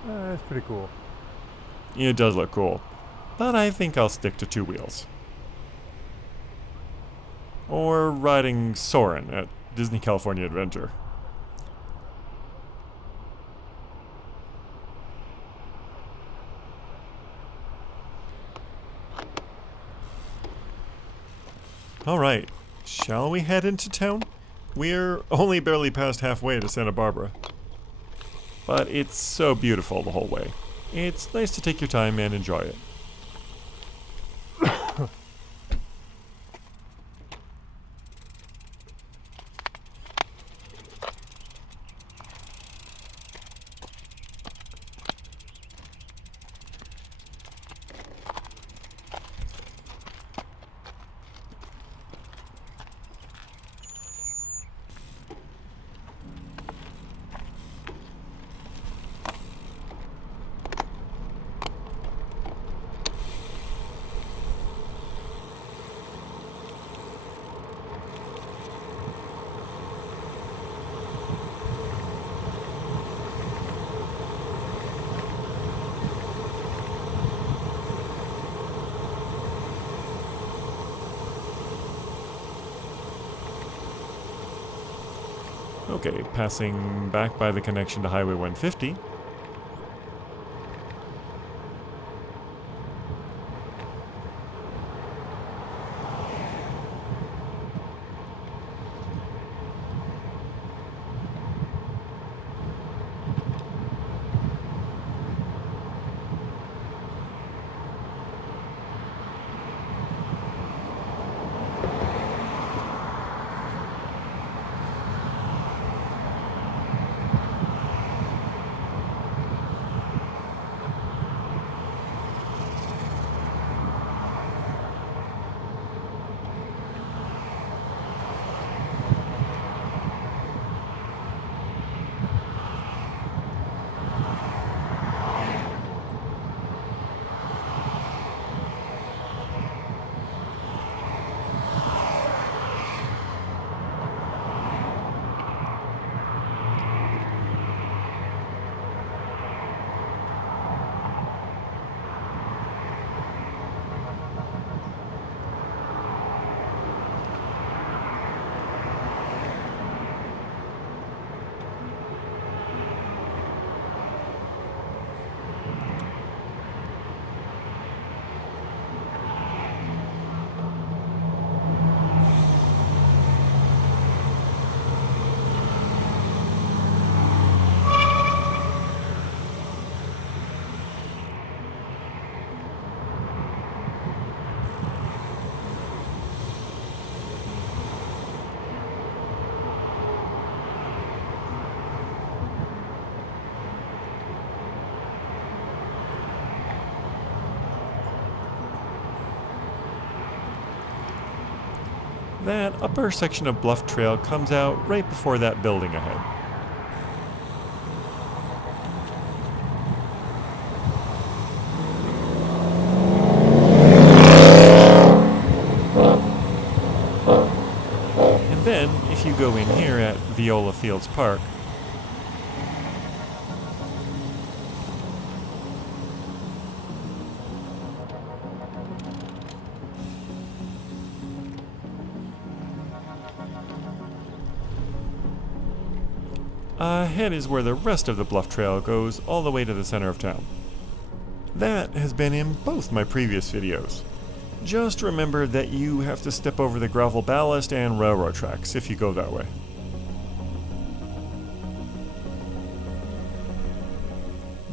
That's pretty cool. It does look cool, but I think I'll stick to 2 wheels. Or riding Soarin' at Disney California Adventure. Alright, shall we head into town? We're only barely past halfway to Santa Barbara. But it's so beautiful the whole way. It's nice to take your time and enjoy it. Okay, passing back by the connection to Highway 150. That upper section of Bluff Trail comes out right before that building ahead. And then, if you go in here at Viola Fields Park, ahead is where the rest of the Bluff Trail goes all the way to the center of town. That has been in both my previous videos. Just remember that you have to step over the gravel ballast and railroad tracks if you go that way.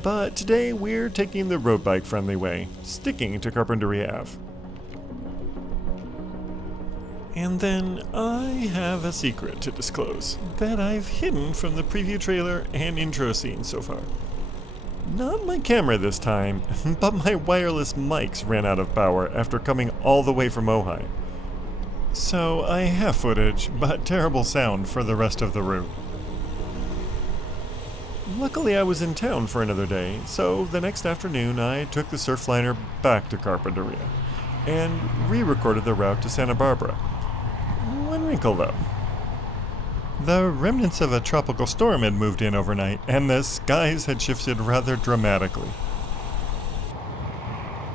But today we're taking the road bike friendly way, sticking to Carpinteria Ave. And then I have a secret to disclose that I've hidden from the preview trailer and intro scene so far. Not my camera this time, but my wireless mics ran out of power after coming all the way from Ojai. So I have footage, but terrible sound for the rest of the route. Luckily I was in town for another day, so the next afternoon I took the Surfliner back to Carpinteria and re-recorded the route to Santa Barbara. One wrinkle though. The remnants of a tropical storm had moved in overnight, and the skies had shifted rather dramatically.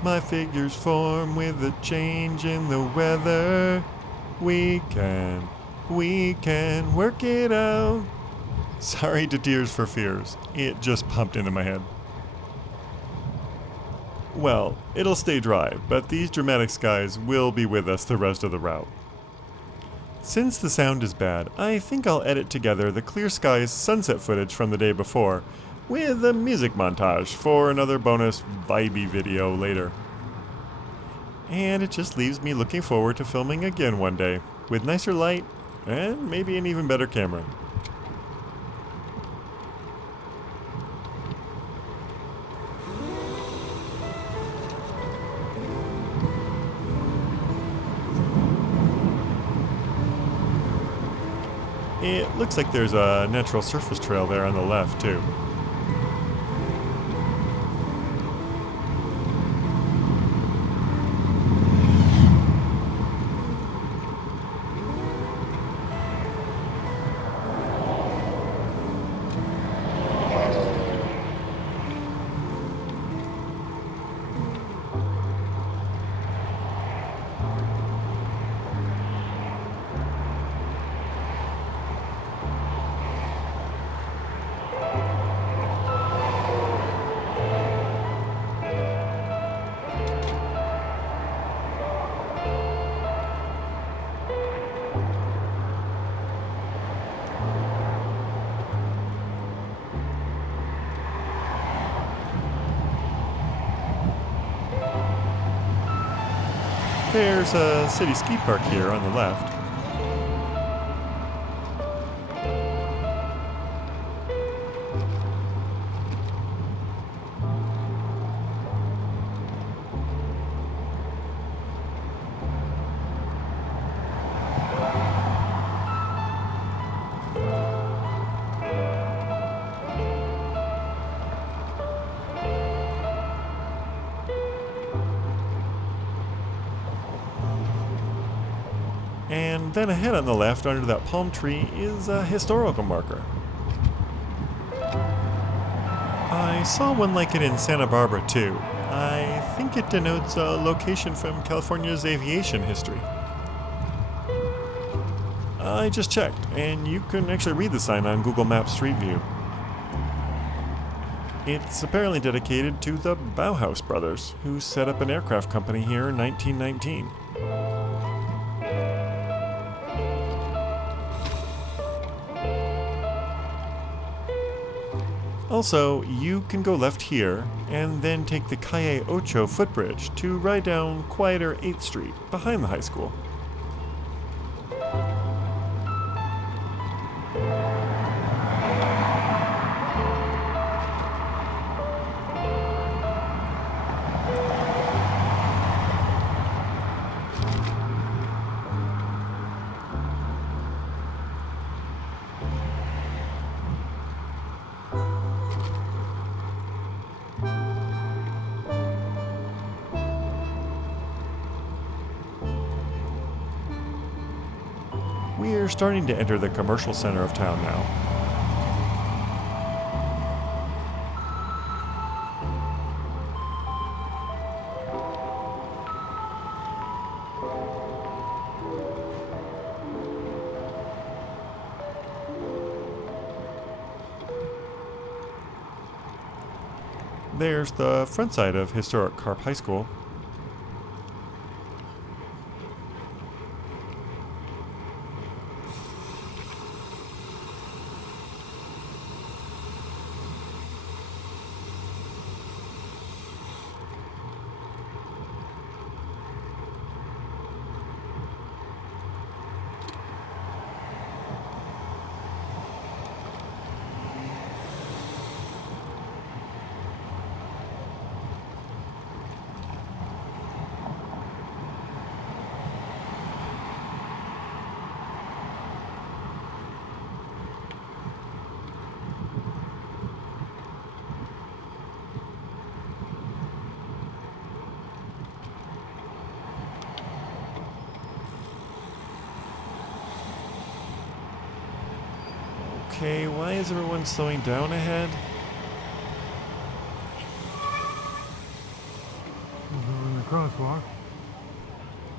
My figures form with a change in the weather. We can work it out. Sorry to Tears for Fears, it just popped into my head. Well, it'll stay dry, but these dramatic skies will be with us the rest of the route. Since the sound is bad, I think I'll edit together the clear skies sunset footage from the day before with a music montage for another bonus vibey video later. And it just leaves me looking forward to filming again one day, with nicer light and maybe an even better camera. It looks like there's a natural surface trail there on the left, too. There's a city ski park here on the left. And then ahead on the left, under that palm tree, is a historical marker. I saw one like it in Santa Barbara too. I think it denotes a location from California's aviation history. I just checked, and you can actually read the sign on Google Maps Street View. It's apparently dedicated to the Bauhaus brothers, who set up an aircraft company here in 1919. Also, you can go left here, and then take the Calle Ocho footbridge to ride down quieter 8th Street, behind the high school. We're starting to enter the commercial center of town now. There's the front side of historic Carp High School. Okay, why is everyone slowing down ahead? In the crosswalk.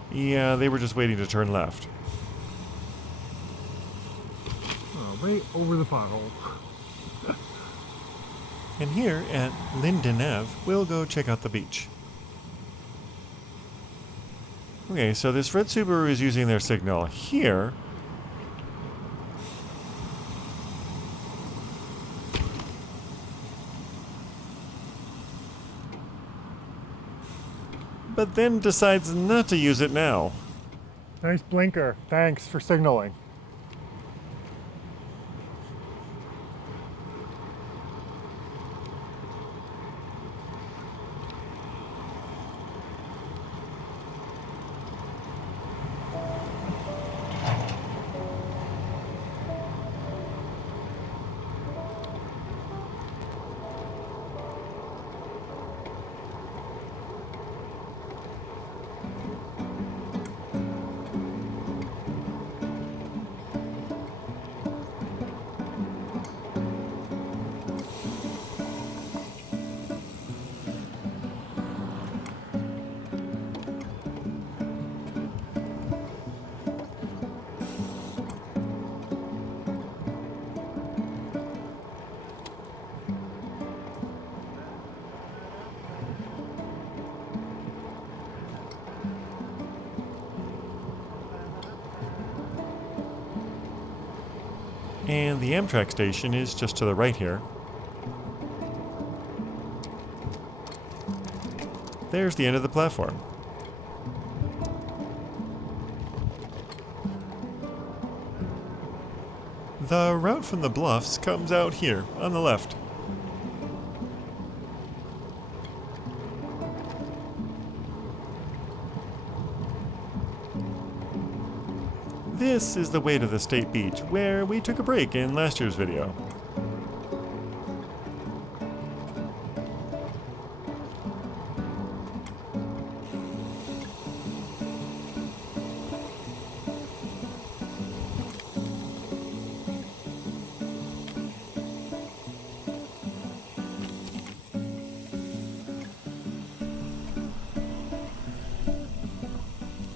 Yeah, they were just waiting to turn left. Oh, right over the pothole. And here at Linden Ave, we'll go check out the beach. Okay, so this red Subaru is using their signal here. But then decides not to use it now. Nice blinker. Thanks for signaling. And the Amtrak station is just to the right here. There's the end of the platform. The route from the Bluffs comes out here on the left. This is the way to the State Beach, where we took a break in last year's video.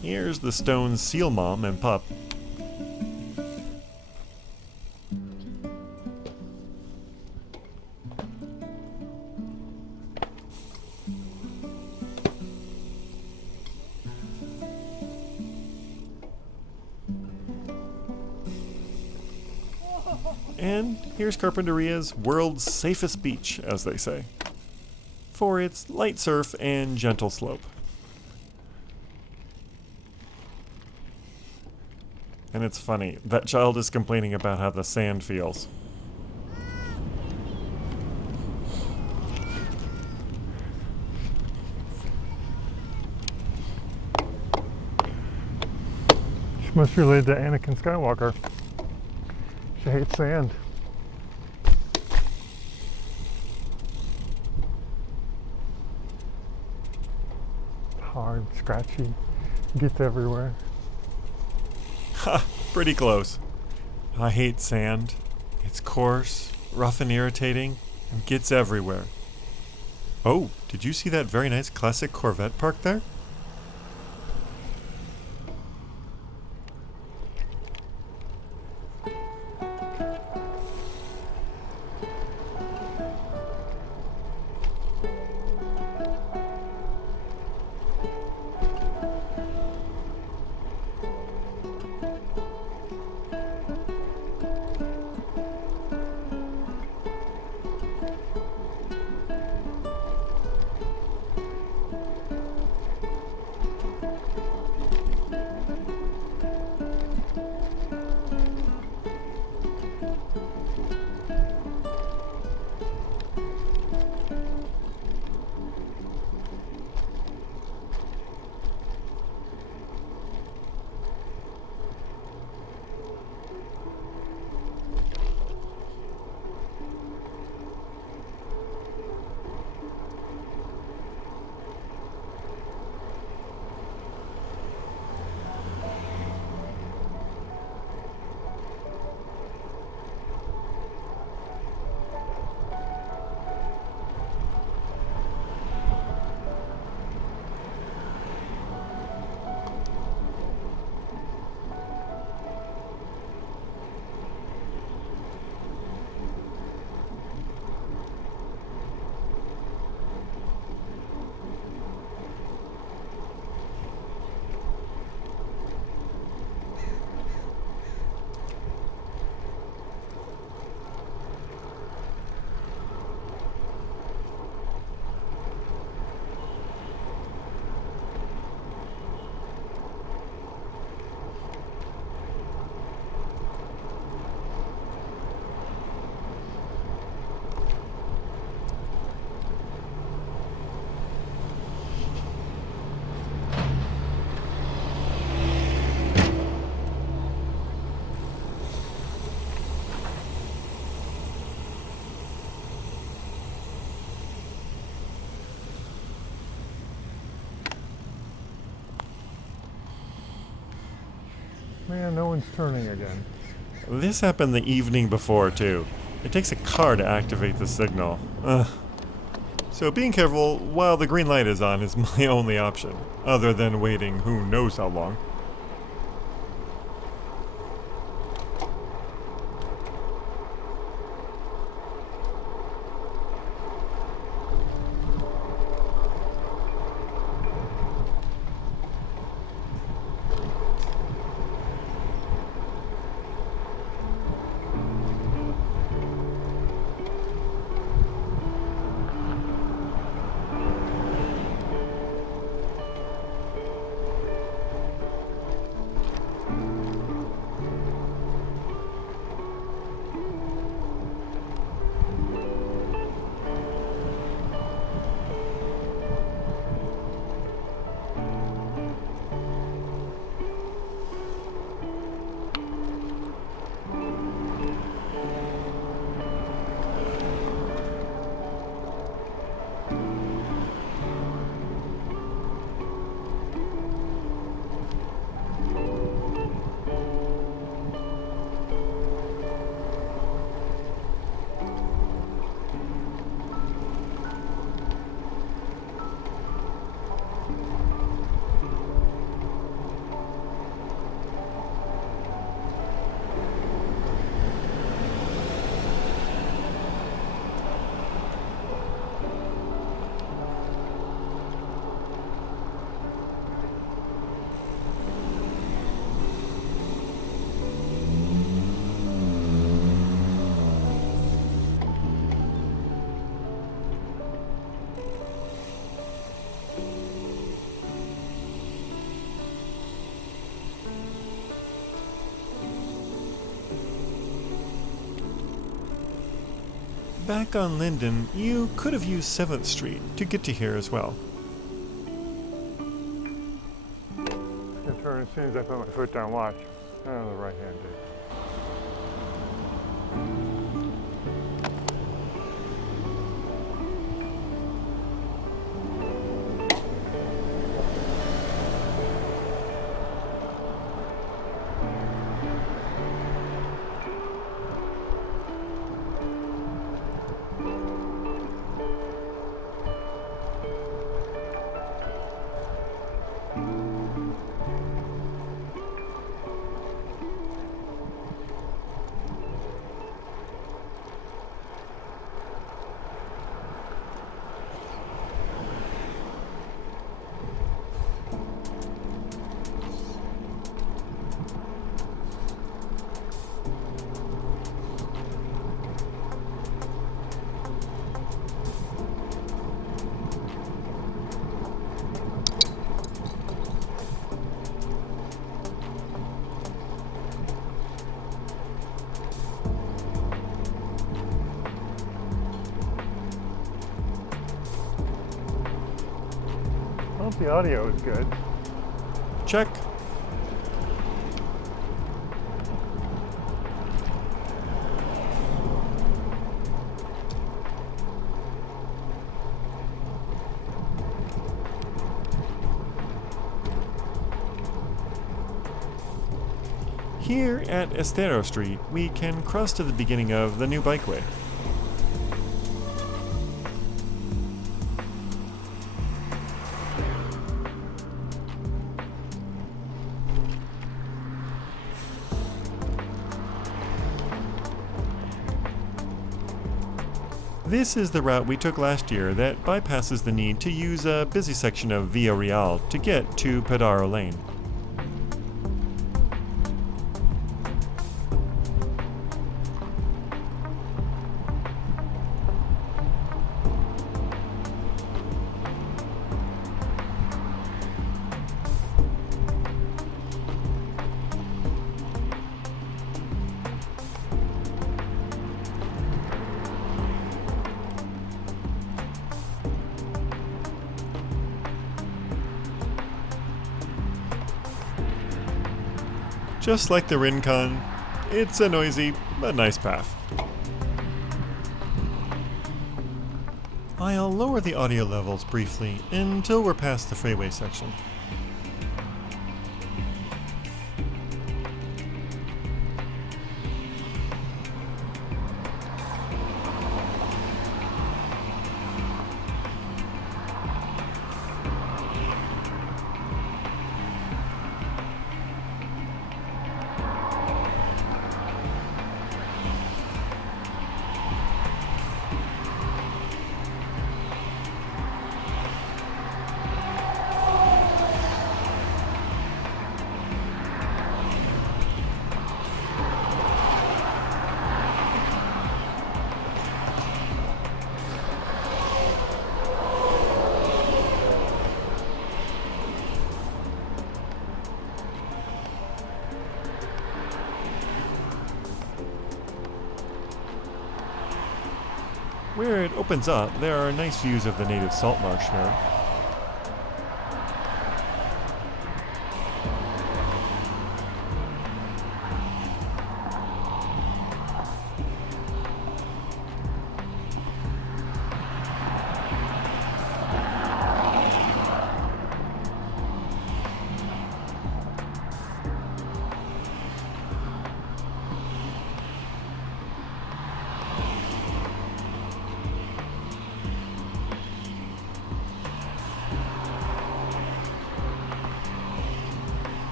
Here's the stone seal mom and pup. And here's Carpinteria's world's safest beach, as they say, for its light surf and gentle slope. And it's funny, that child is complaining about how the sand feels. She must relate to Anakin Skywalker. She hates sand. Hard, scratchy, gets everywhere. Ha! Pretty close. I hate sand. It's coarse, rough and irritating, and gets everywhere. Oh, did you see that very nice classic Corvette parked there? no one's turning again. This happened the evening before, too. It takes a car to activate the signal. Ugh. So being careful while the green light is on is my only option, other than waiting who knows how long. Back on Linden, you could have used 7th Street to get to here as well. I'm gonna turn as soon as I put my foot down. Watch. Oh, the right hand did. I hope the audio is good. Check. Here at Estero Street, we can cross to the beginning of the new bikeway. This is the route we took last year that bypasses the need to use a busy section of Via Real to get to Padaro Lane. Just like the Rincon, it's a noisy but nice path. I'll lower the audio levels briefly until we're past the freeway section. Where it opens up, there are nice views of the native salt marsh here.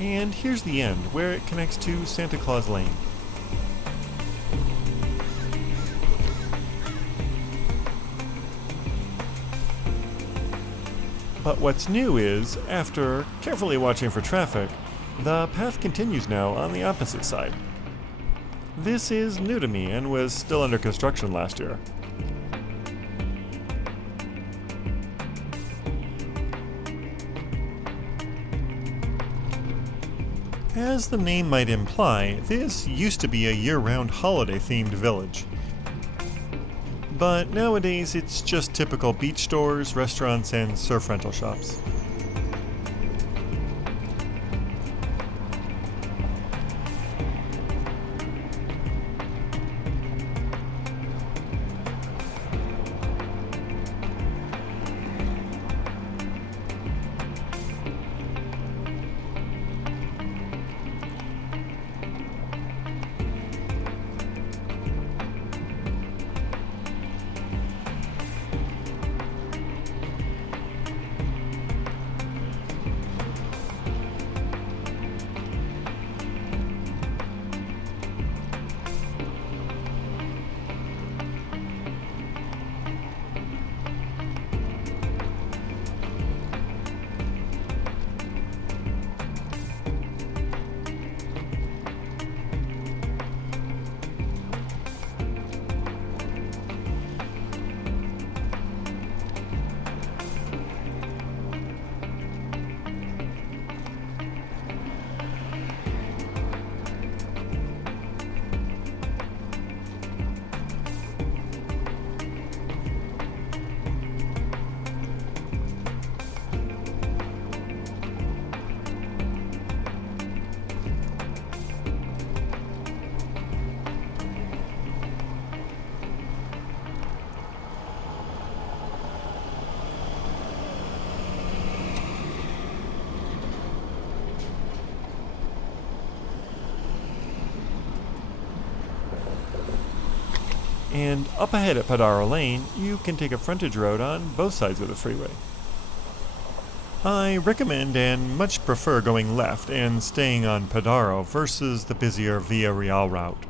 And here's the end, where it connects to Santa Claus Lane. But what's new is, after carefully watching for traffic, the path continues now on the opposite side. This is new to me and was still under construction last year. As the name might imply, this used to be a year-round holiday-themed village. But nowadays it's just typical beach stores, restaurants, and surf rental shops. And up ahead at Padaro Lane, you can take a frontage road on both sides of the freeway. I recommend and much prefer going left and staying on Padaro versus the busier Via Real route.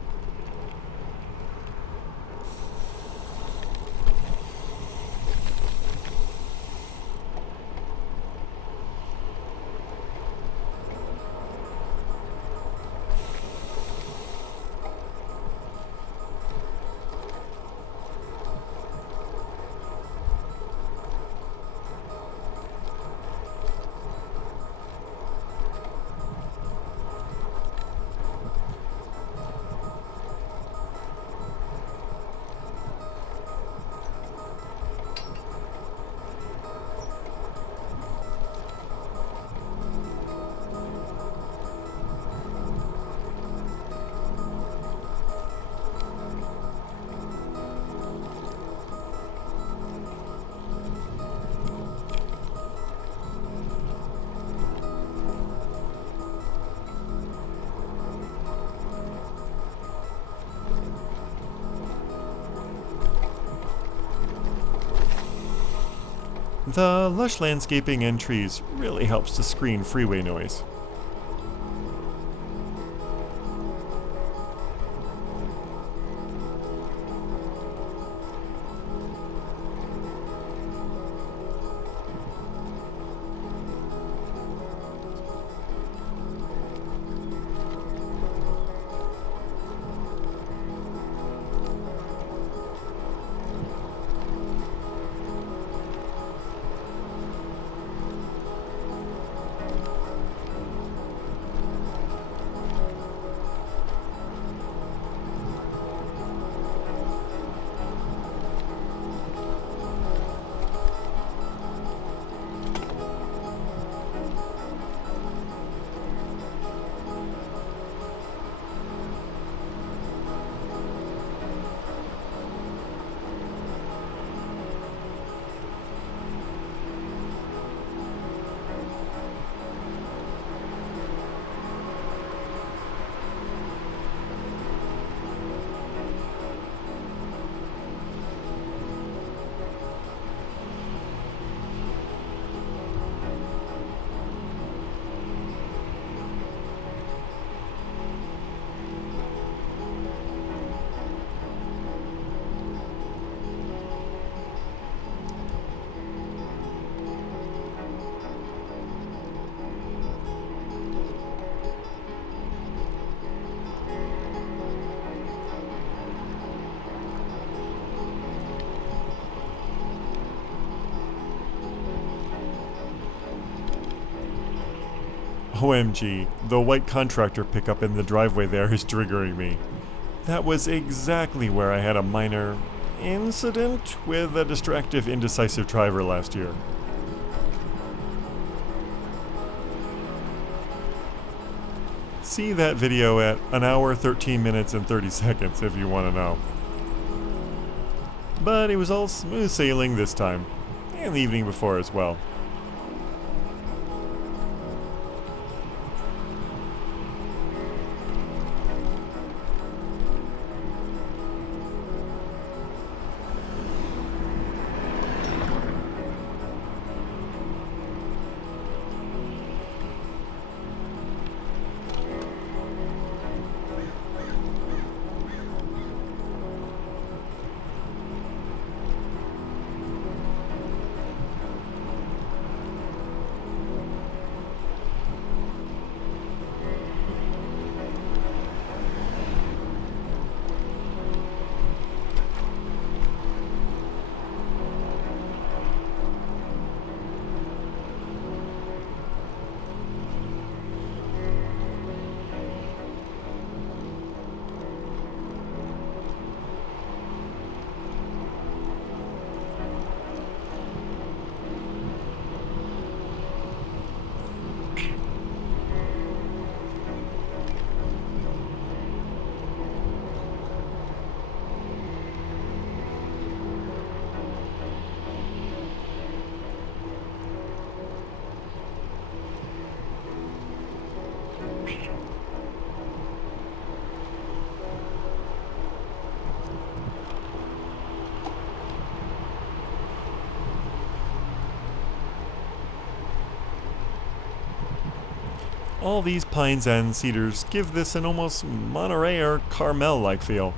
The lush landscaping and trees really helps to screen freeway noise. OMG, the white contractor pickup in the driveway there is triggering me. That was exactly where I had a minor incident with a distractive, indecisive driver last year. See that video at 1 hour, 13 minutes, and 30 seconds if you want to know. But it was all smooth sailing this time, and the evening before as well. All these pines and cedars give this an almost Monterey or Carmel-like feel.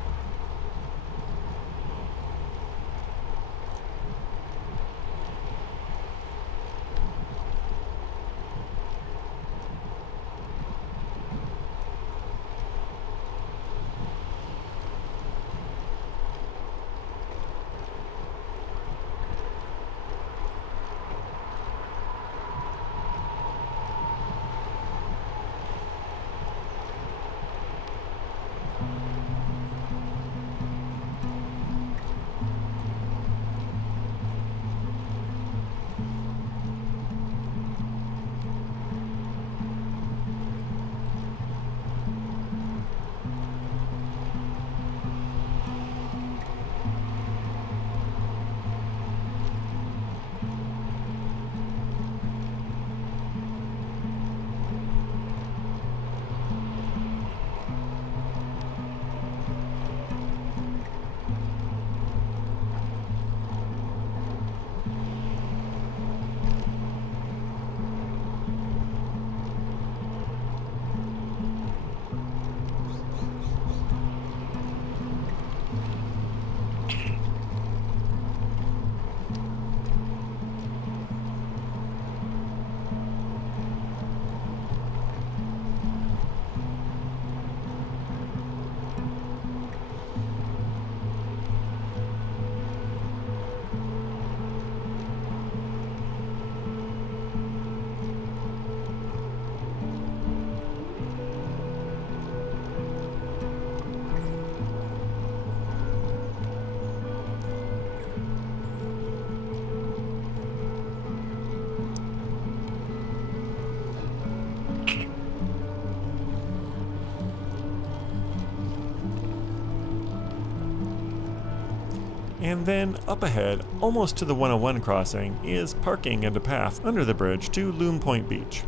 And then up ahead, almost to the 101 crossing, is parking and a path under the bridge to Loon Point Beach.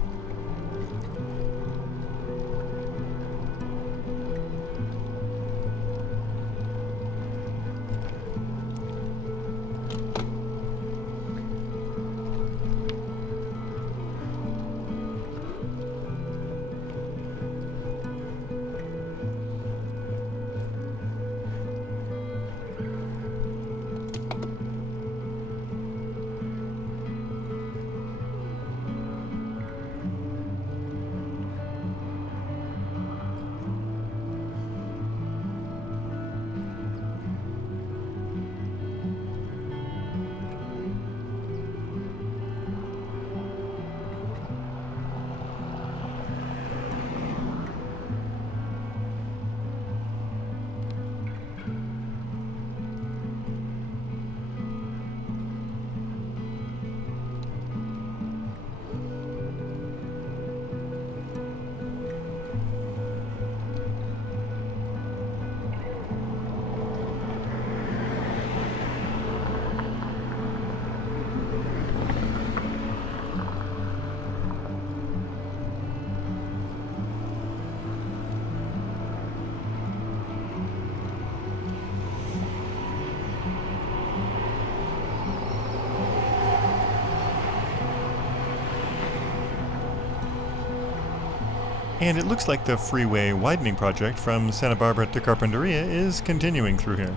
And it looks like the freeway widening project from Santa Barbara to Carpinteria is continuing through here.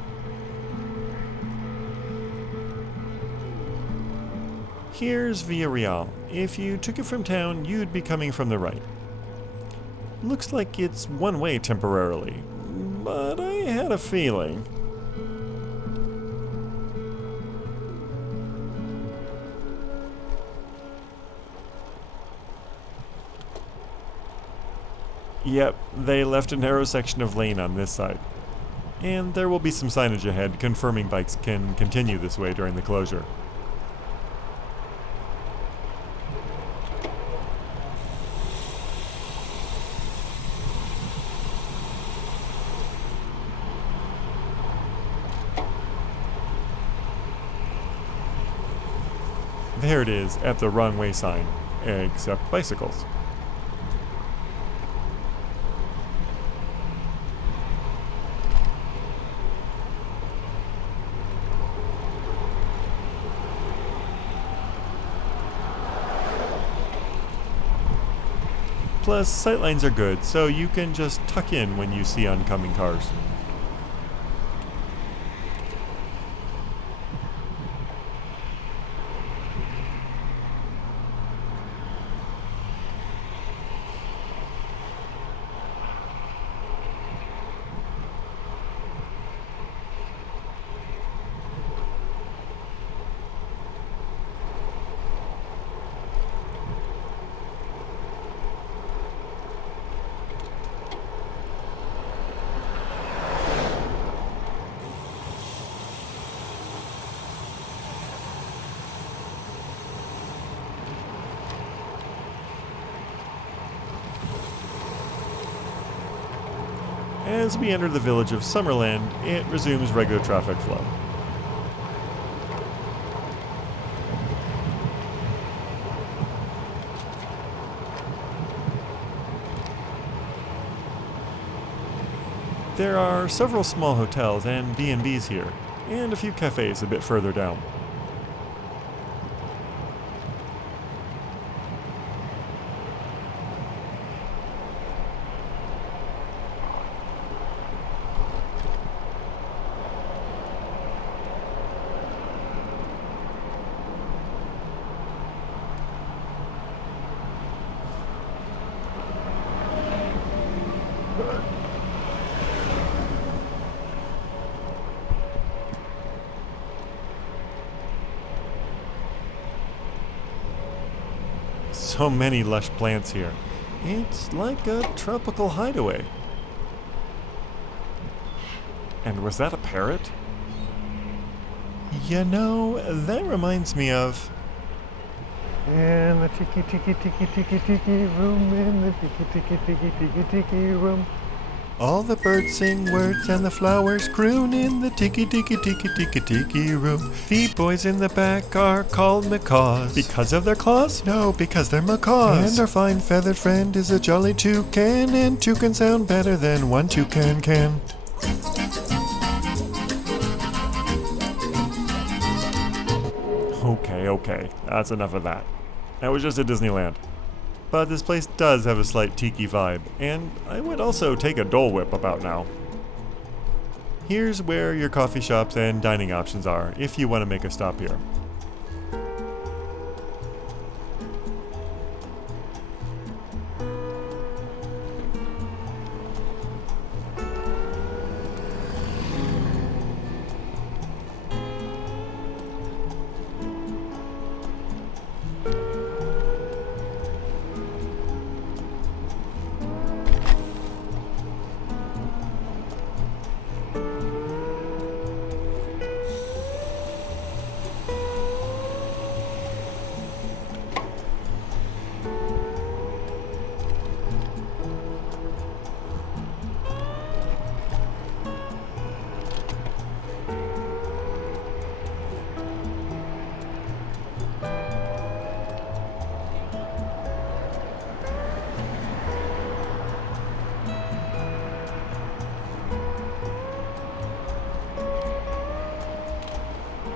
Here's Via Real. If you took it from town, you'd be coming from the right. Looks like it's one way temporarily, but I had a feeling. Yep, they left a narrow section of lane on this side. And there will be some signage ahead confirming bikes can continue this way during the closure. There it is, at the wrong way sign, except bicycles. Plus, sightlines are good, so you can just tuck in when you see oncoming cars. As we enter the village of Summerland, it resumes regular traffic flow. There are several small hotels and B&Bs here, and a few cafes a bit further down. So many lush plants here. It's like a tropical hideaway. And was that a parrot? You know, that reminds me of... In the tiki tiki tiki tiki tiki room, in the tiki tiki tiki tiki tiki room. All the birds sing words and the flowers croon in the tiki tiki tiki tiki tiki room. The boys in the back are called macaws. Because of their claws? No, because they're macaws. And our fine feathered friend is a jolly toucan, and toucan sound better than one toucan can. Okay, that's enough of that. That was just at Disneyland. But this place does have a slight tiki vibe, and I would also take a Dole Whip about now. Here's where your coffee shops and dining options are if you want to make a stop here.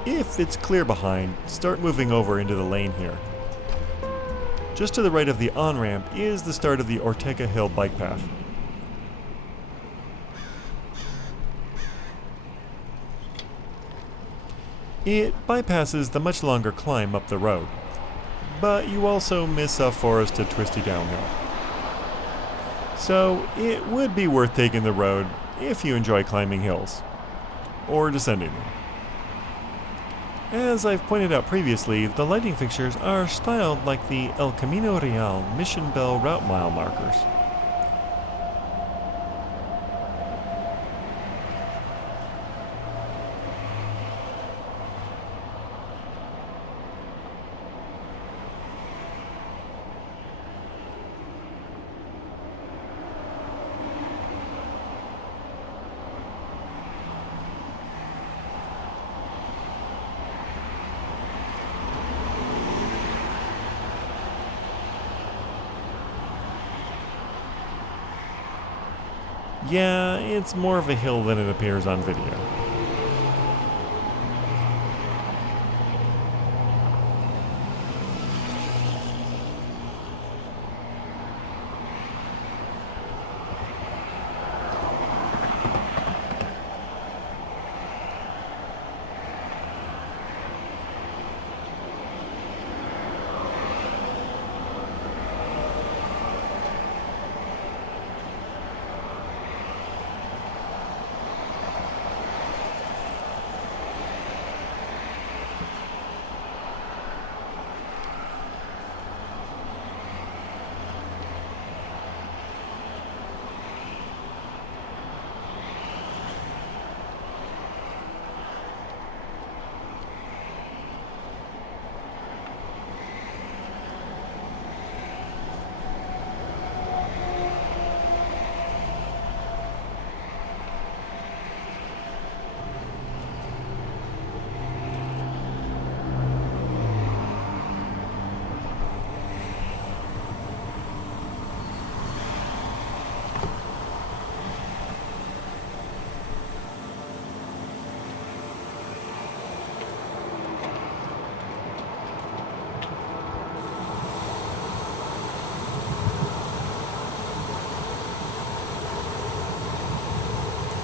If it's clear behind, start moving over into the lane here. Just to the right of the on-ramp is the start of the Ortega Hill bike path. It bypasses the much longer climb up the road, but you also miss a forested twisty downhill. So it would be worth taking the road if you enjoy climbing hills, or descending them. As I've pointed out previously, the lighting fixtures are styled like the El Camino Real Mission Bell route mile markers. Yeah, it's more of a hill than it appears on video.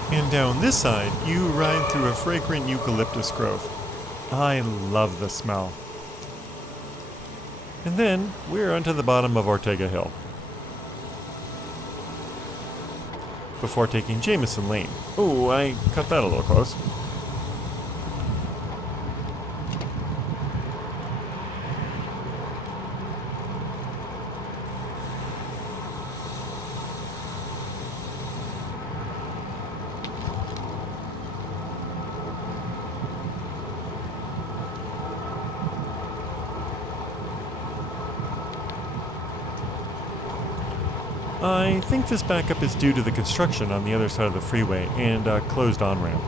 And down this side, you ride through a fragrant eucalyptus grove. I love the smell. And then we're onto the bottom of Ortega Hill, before taking Jameson Lane. Oh, I cut that a little close. I think this backup is due to the construction on the other side of the freeway and a closed on-ramp.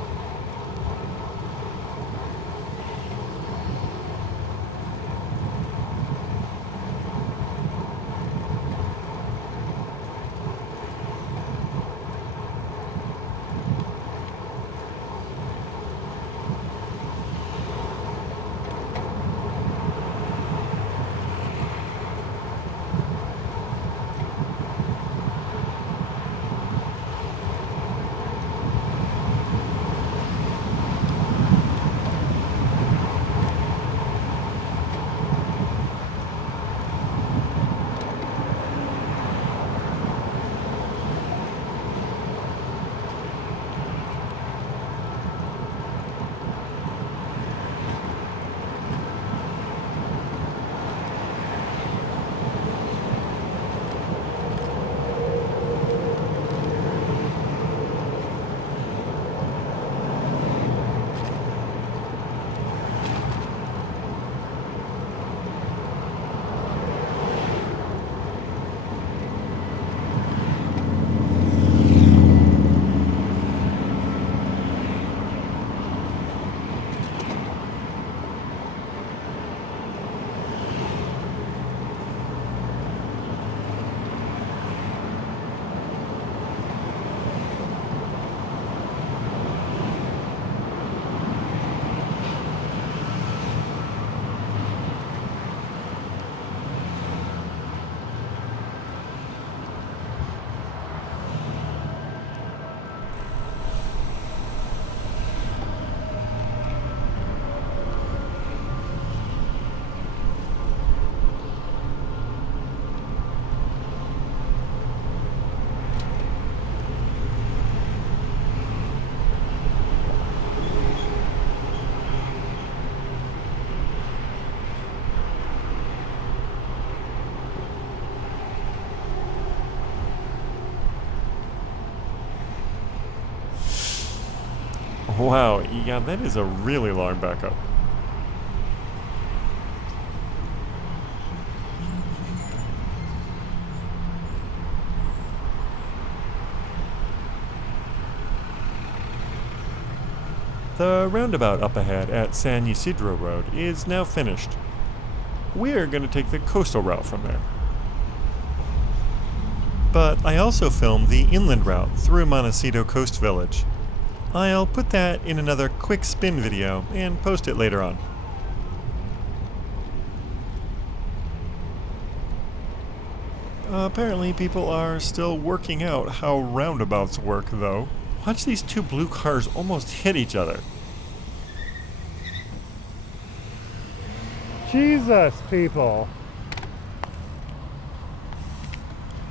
Wow, yeah, that is a really long backup. The roundabout up ahead at San Ysidro Road is now finished. We're going to take the coastal route from there. But I also filmed the inland route through Montecito Coast Village. I'll put that in another quick spin video and post it later on. Apparently people are still working out how roundabouts work though. Watch these two blue cars almost hit each other. Jesus, people.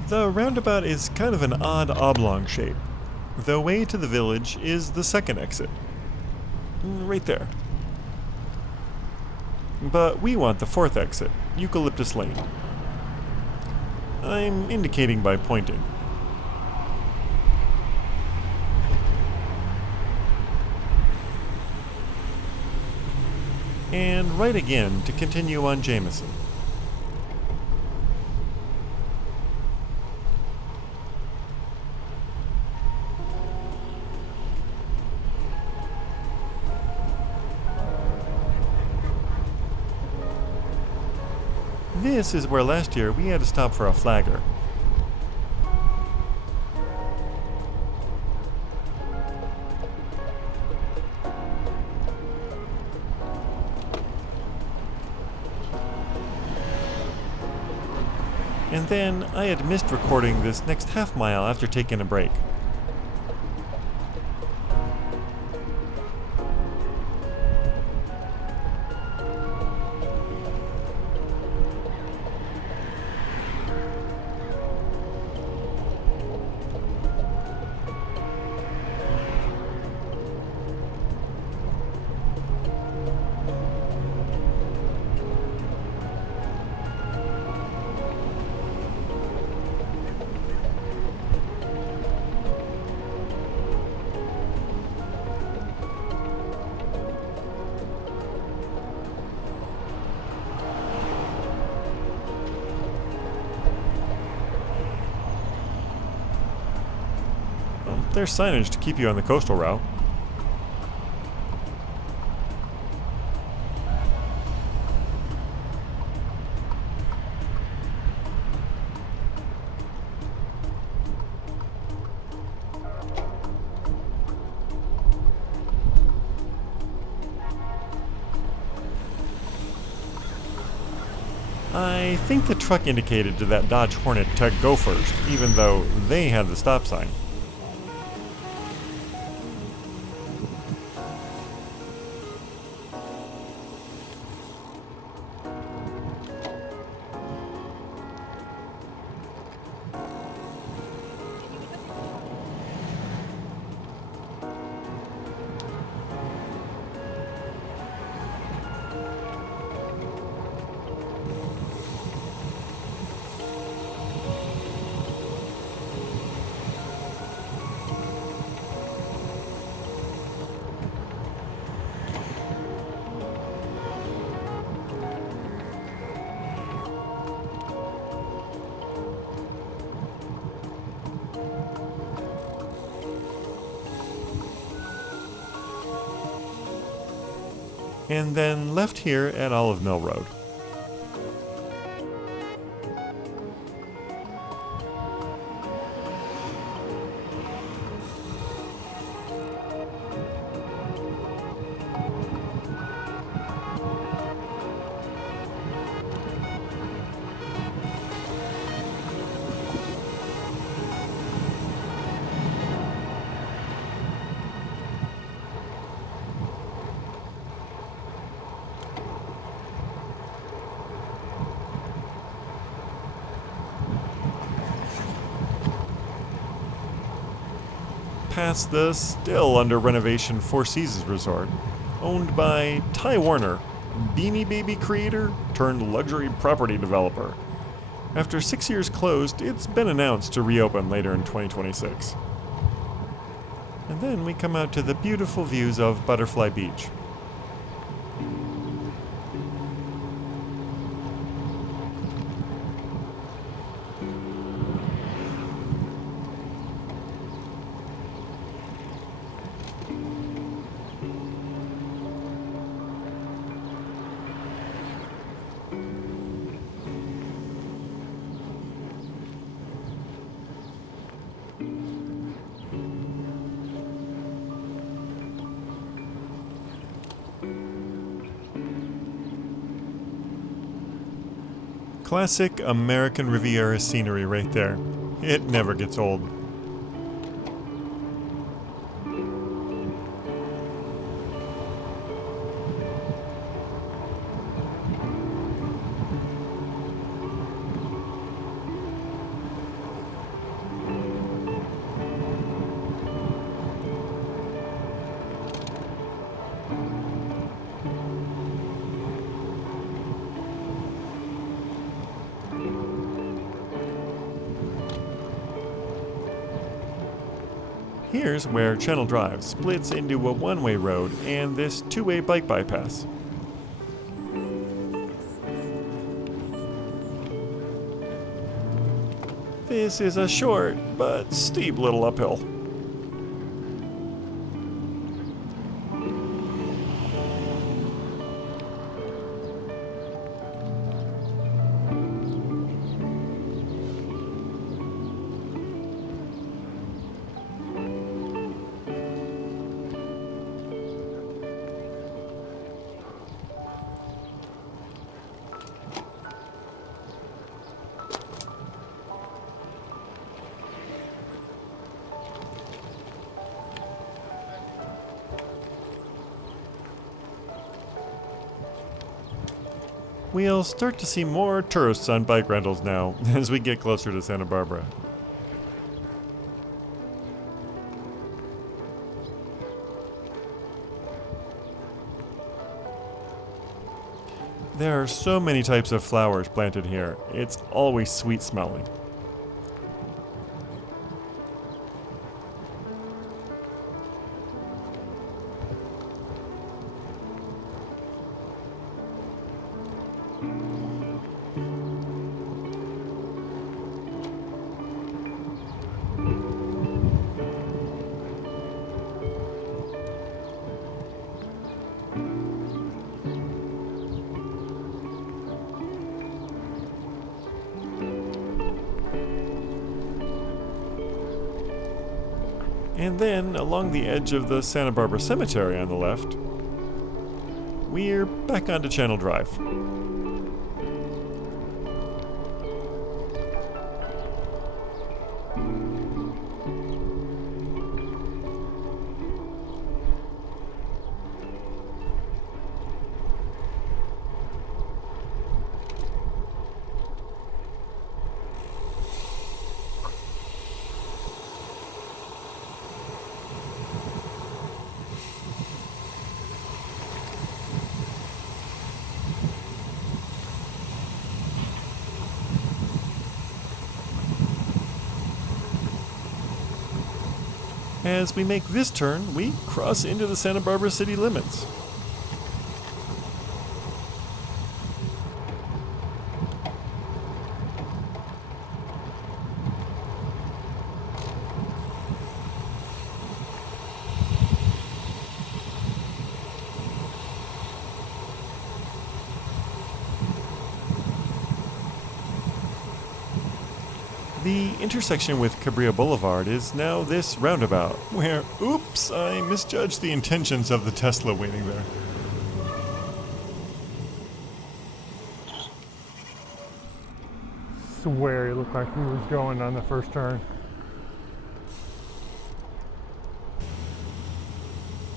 The roundabout is kind of an odd oblong shape. The way to the village is the second exit. Right there. But we want the fourth exit, Eucalyptus Lane. I'm indicating by pointing. And right again to continue on Jameson. This is where last year we had to stop for a flagger. And then I had missed recording this next half mile after taking a break. There's signage to keep you on the coastal route. I think the truck indicated to that Dodge Hornet to go first, even though they had the stop sign. And then left here at Olive Mill Road. Past the still under renovation Four Seasons Resort, owned by Ty Warner, Beanie Baby creator turned luxury property developer. After 6 years closed, it's been announced to reopen later in 2026. And then we come out to the beautiful views of Butterfly Beach. Classic American Riviera scenery right there. It never gets old. Here's where Channel Drive splits into a one-way road and this two-way bike bypass. This is a short but steep little uphill. We'll start to see more tourists on bike rentals now as we get closer to Santa Barbara. There are so many types of flowers planted here. It's always sweet smelling. And then, along the edge of the Santa Barbara Cemetery on the left, we're back onto Channel Drive. As we make this turn, we cross into the Santa Barbara city limits. The intersection with Cabrillo Boulevard is now this roundabout, where, oops, I misjudged the intentions of the Tesla waiting there. Swear it looked like he was going on the first turn.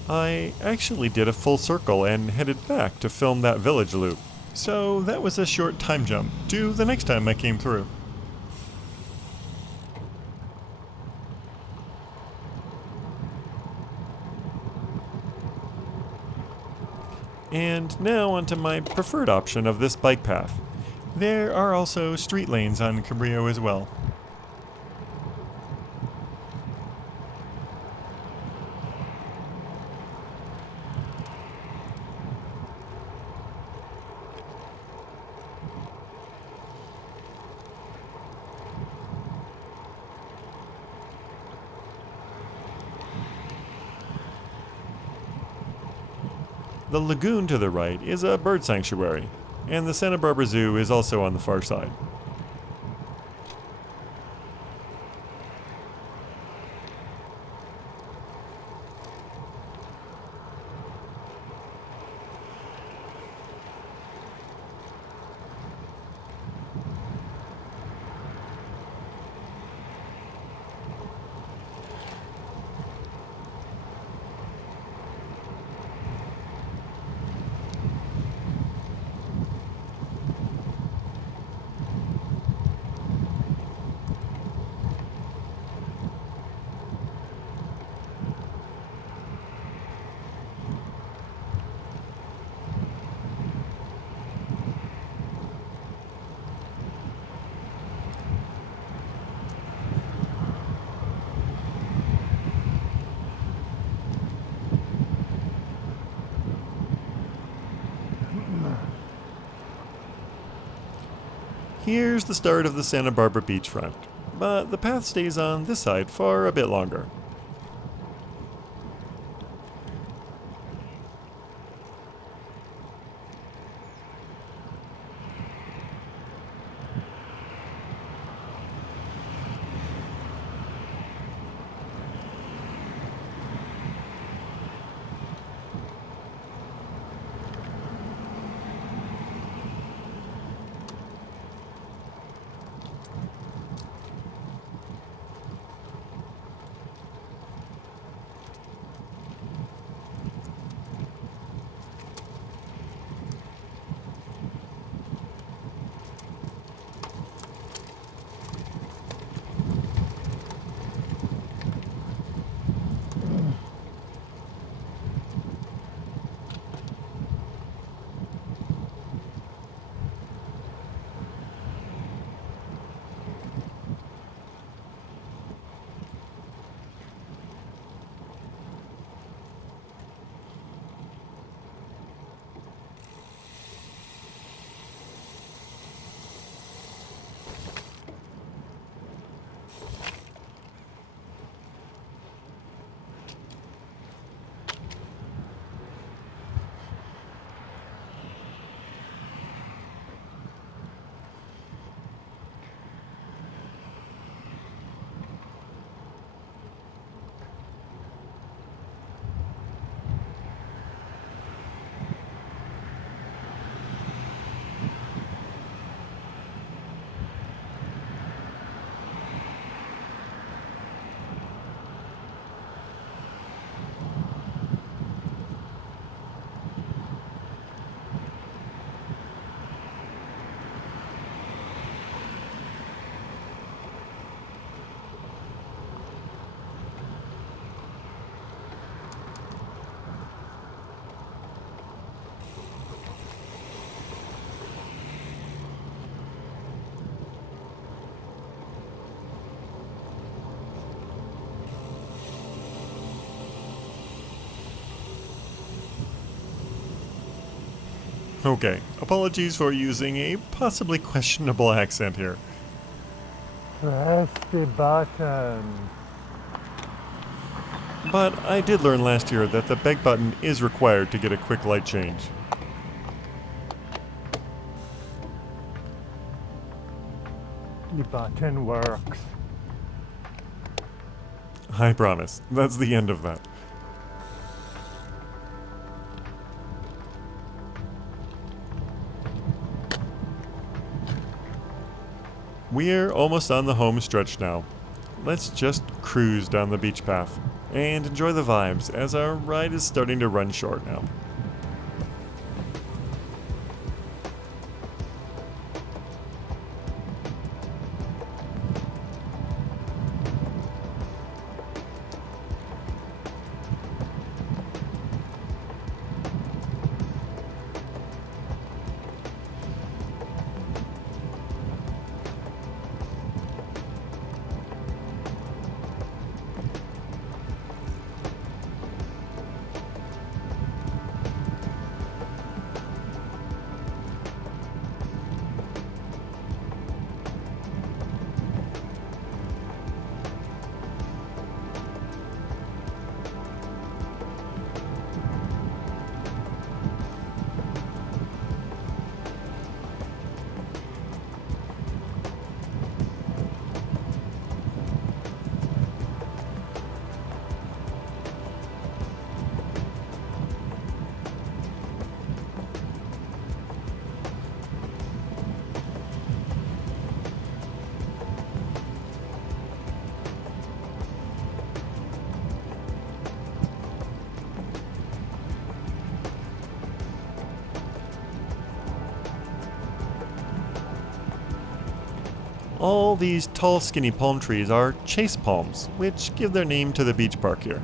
I actually did a full circle and headed back to film that village loop, so that was a short time jump to the next time I came through. And now onto my preferred option of this bike path. There are also street lanes on Cabrillo as well. The lagoon to the right is a bird sanctuary, and the Santa Barbara Zoo is also on the far side. Here's the start of the Santa Barbara beachfront, but the path stays on this side for a bit longer. Okay, apologies for using a possibly questionable accent here. Press the button. But I did learn last year that the beg button is required to get a quick light change. The button works. I promise. That's the end of that. We're almost on the home stretch now. Let's just cruise down the beach path and enjoy the vibes as our ride is starting to run short now. All these tall, skinny palm trees are chase palms, which give their name to the beach park here.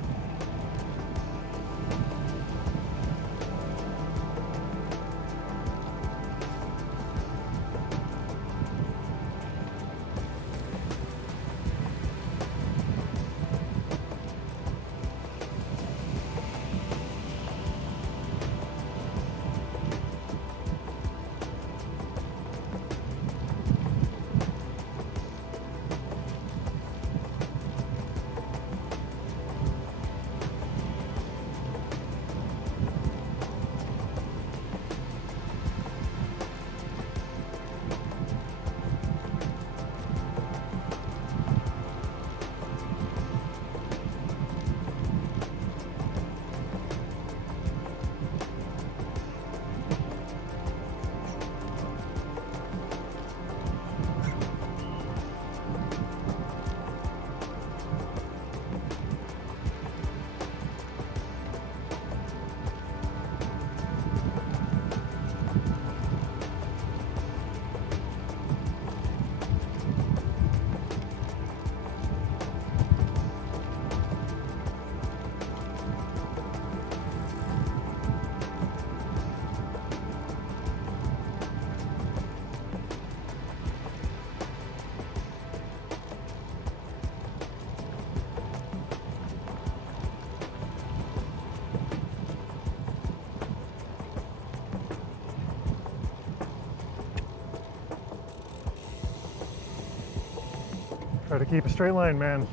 Try to keep a straight line, man.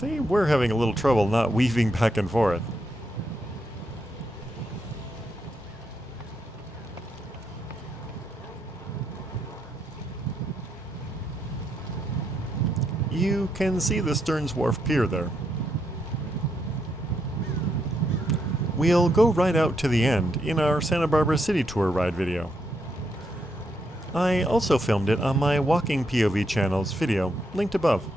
They were having a little trouble not weaving back and forth. You can see the Stearns Wharf Pier there. We'll go right out to the end in our Santa Barbara City Tour ride video. I also filmed it on my Walking POV channel's video, linked above.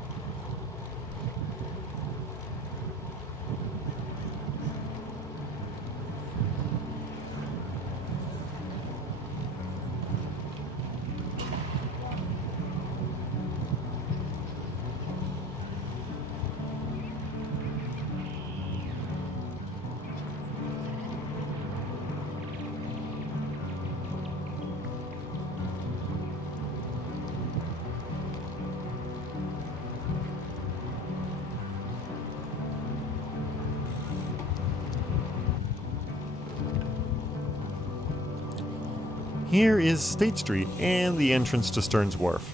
Here is State Street and the entrance to Stearns Wharf.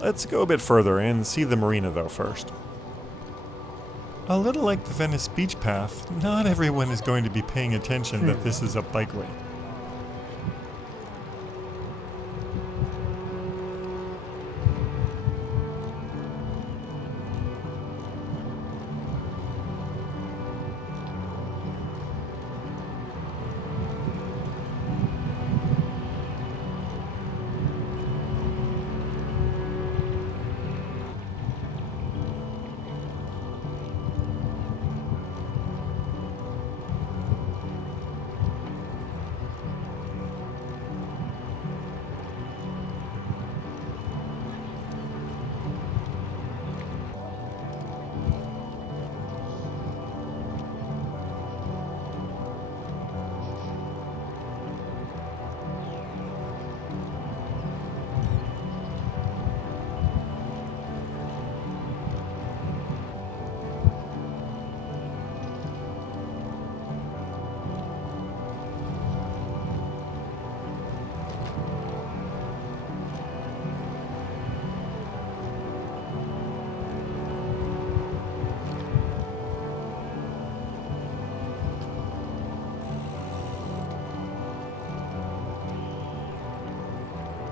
Let's go a bit further and see the marina though first. A little like the Venice Beach Path, not everyone is going to be paying attention that this is a bikeway.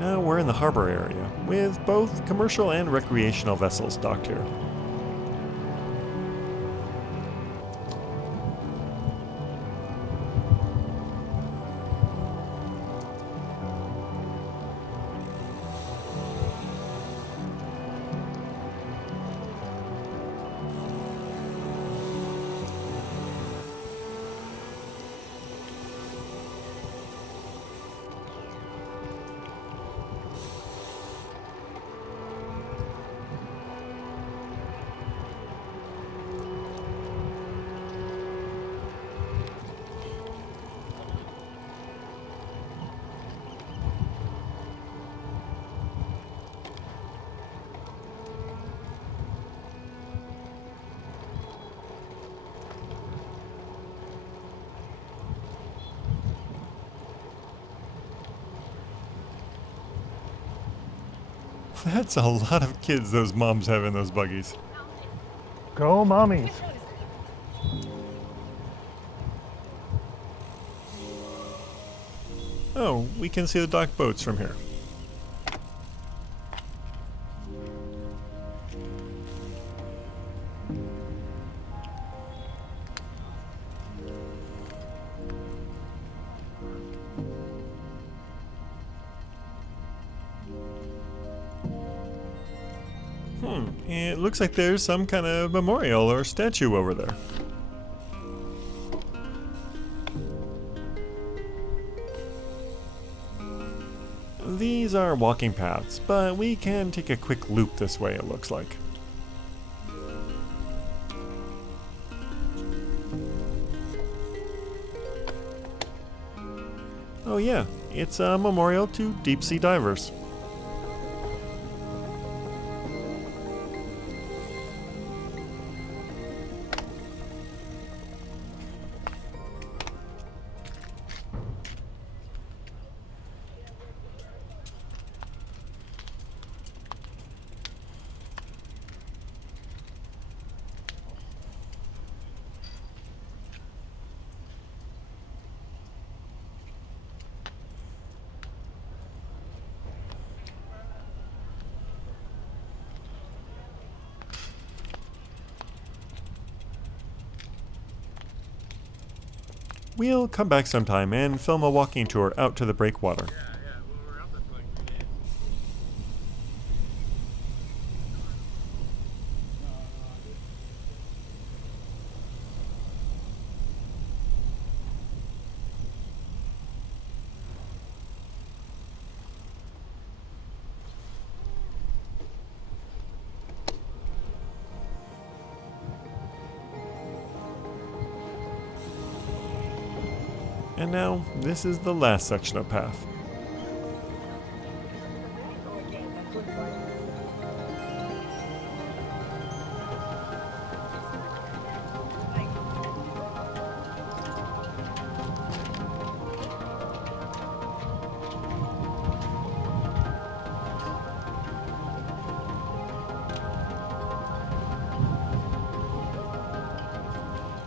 Now we're in the harbor area, with both commercial and recreational vessels docked here. That's a lot of kids those moms have in those buggies. Go mommies. Oh, we can see the dock boats from here. It looks like there's some kind of memorial or statue over there. These are walking paths, but we can take a quick loop this way, it looks like. Oh yeah, it's a memorial to deep sea divers. We'll come back sometime and film a walking tour out to the breakwater. And now, this is the last section of path.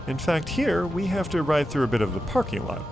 In fact, here we have to ride through a bit of the parking lot.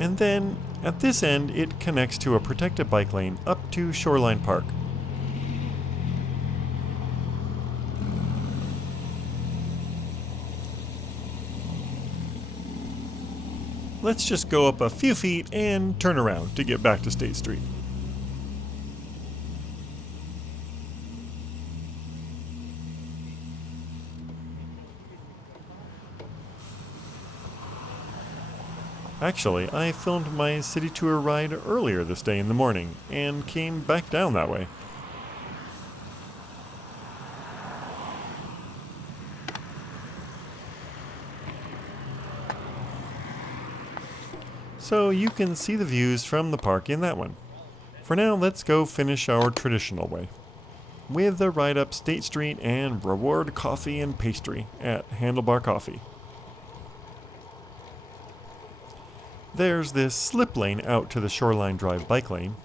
And then, at this end, it connects to a protected bike lane up to Shoreline Park. Let's just go up a few feet and turn around to get back to State Street. Actually, I filmed my city tour ride earlier this day in the morning and came back down that way. So you can see the views from the park in that one. For now, let's go finish our traditional way, with a ride up State Street and reward coffee and pastry at Handlebar Coffee. There's this slip lane out to the Shoreline Drive bike lane.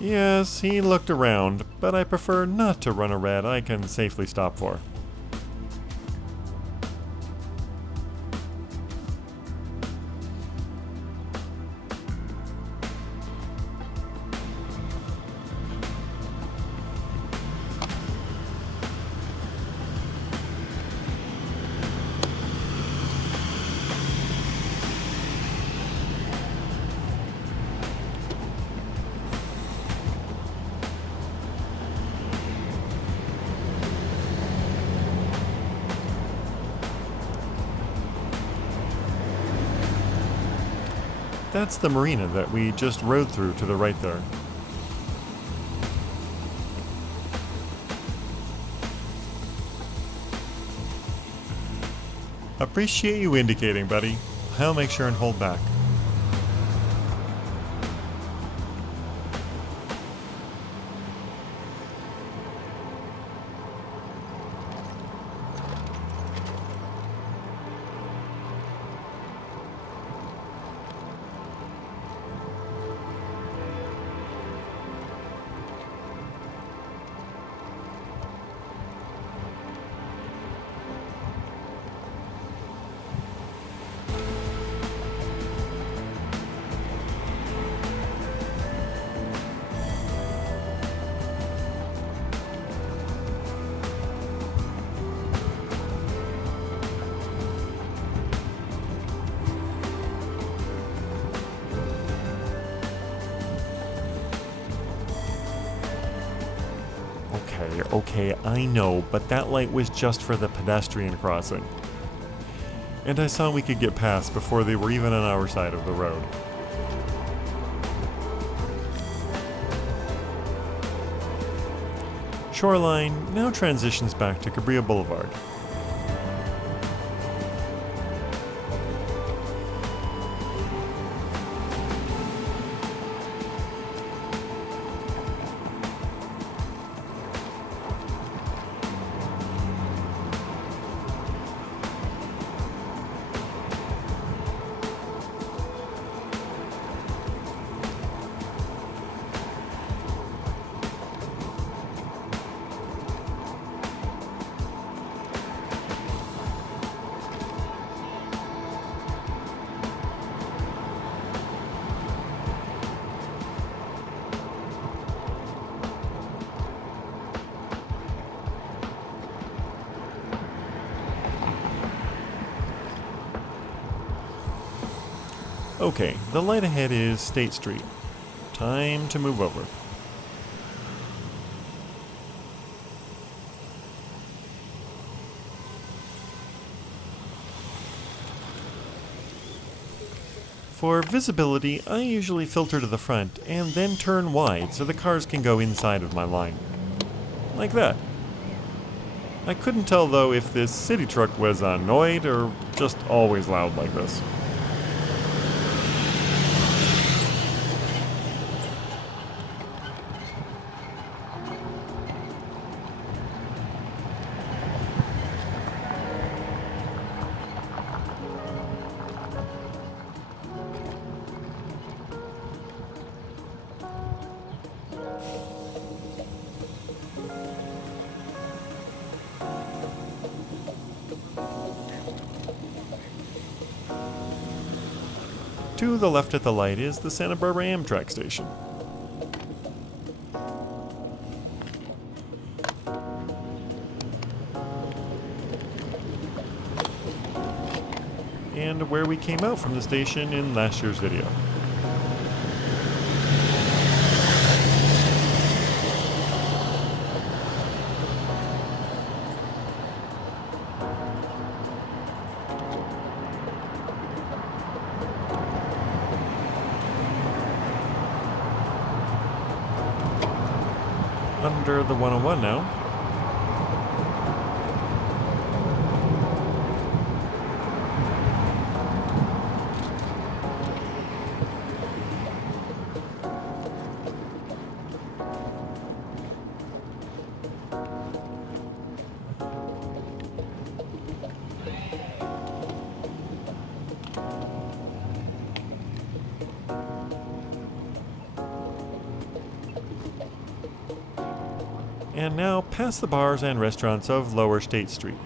Yes, he looked around, but I prefer not to run a red I can safely stop for. That's the marina that we just rode through to the right there. Appreciate you indicating, buddy. I'll make sure and hold back. Okay, I know, but that light was just for the pedestrian crossing. And I saw we could get past before they were even on our side of the road. Shoreline now transitions back to Cabrillo Boulevard. Okay, the light ahead is State Street. Time to move over. For visibility, I usually filter to the front and then turn wide so the cars can go inside of my line. Like that. I couldn't tell though if this city truck was annoyed or just always loud like this. To the left at the light is the Santa Barbara Amtrak station. And where we came out from the station in last year's video. under the 101 now. And now past the bars and restaurants of Lower State Street.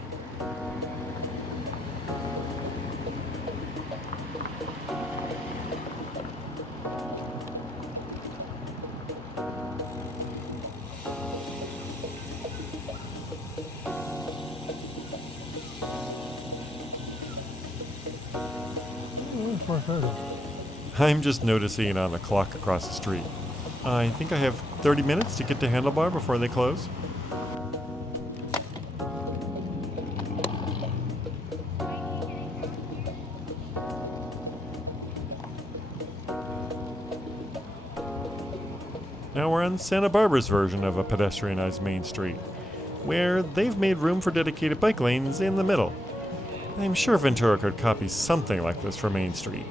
I'm just noticing it on the clock across the street. I think I have 30 minutes to get to Handlebar before they close. Now we're on Santa Barbara's version of a pedestrianized main street, where they've made room for dedicated bike lanes in the middle. I'm sure Ventura could copy something like this for Main Street.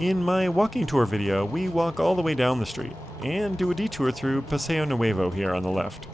In my walking tour video, we walk all the way down the street and do a detour through Paseo Nuevo here on the left.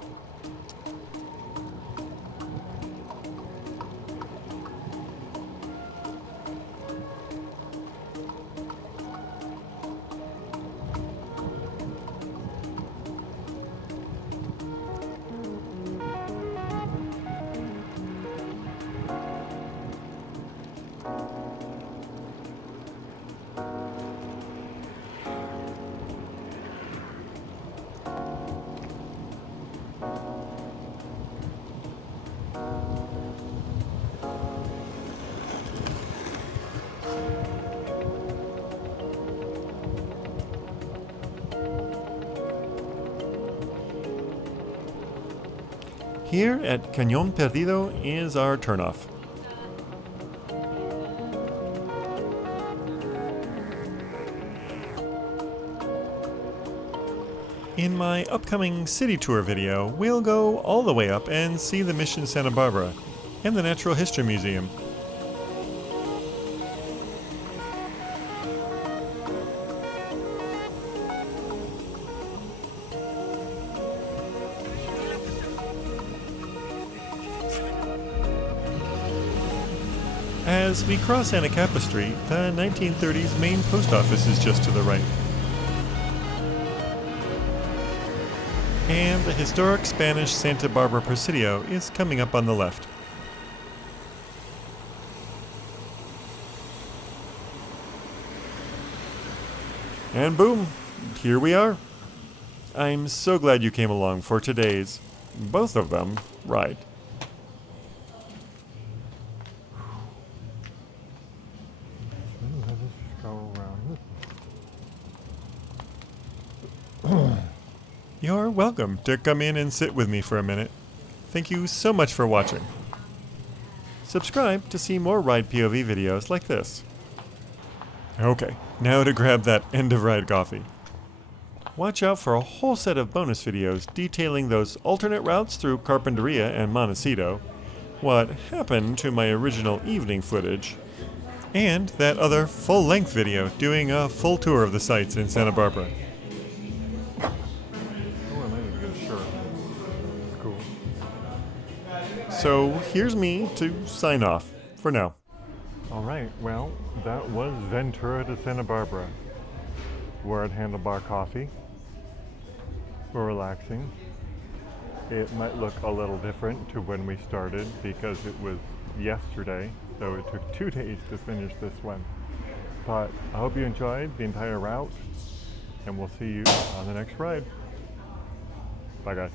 Here at Cañón Perdido is our turnoff. In my upcoming city tour video, we'll go all the way up and see the Mission Santa Barbara and the Natural History Museum. As we cross Anacapa Street, the 1930s main post office is just to the right. And the historic Spanish Santa Barbara Presidio is coming up on the left. And boom, here we are. I'm so glad you came along for today's, both of them, ride. You're welcome to come in and sit with me for a minute. Thank you so much for watching. Subscribe to see more Ride POV videos like this. Okay, now to grab that end of ride coffee. Watch out for a whole set of bonus videos detailing those alternate routes through Carpinteria and Montecito, what happened to my original evening footage, and that other full-length video doing a full tour of the sites in Santa Barbara. So here's me to sign off for now. All right, well, that was Ventura to Santa Barbara. We're at Handlebar Coffee. We're relaxing. It might look a little different to when we started because it was yesterday, so it took 2 days to finish this one. But I hope you enjoyed the entire route, and we'll see you on the next ride. Bye, guys.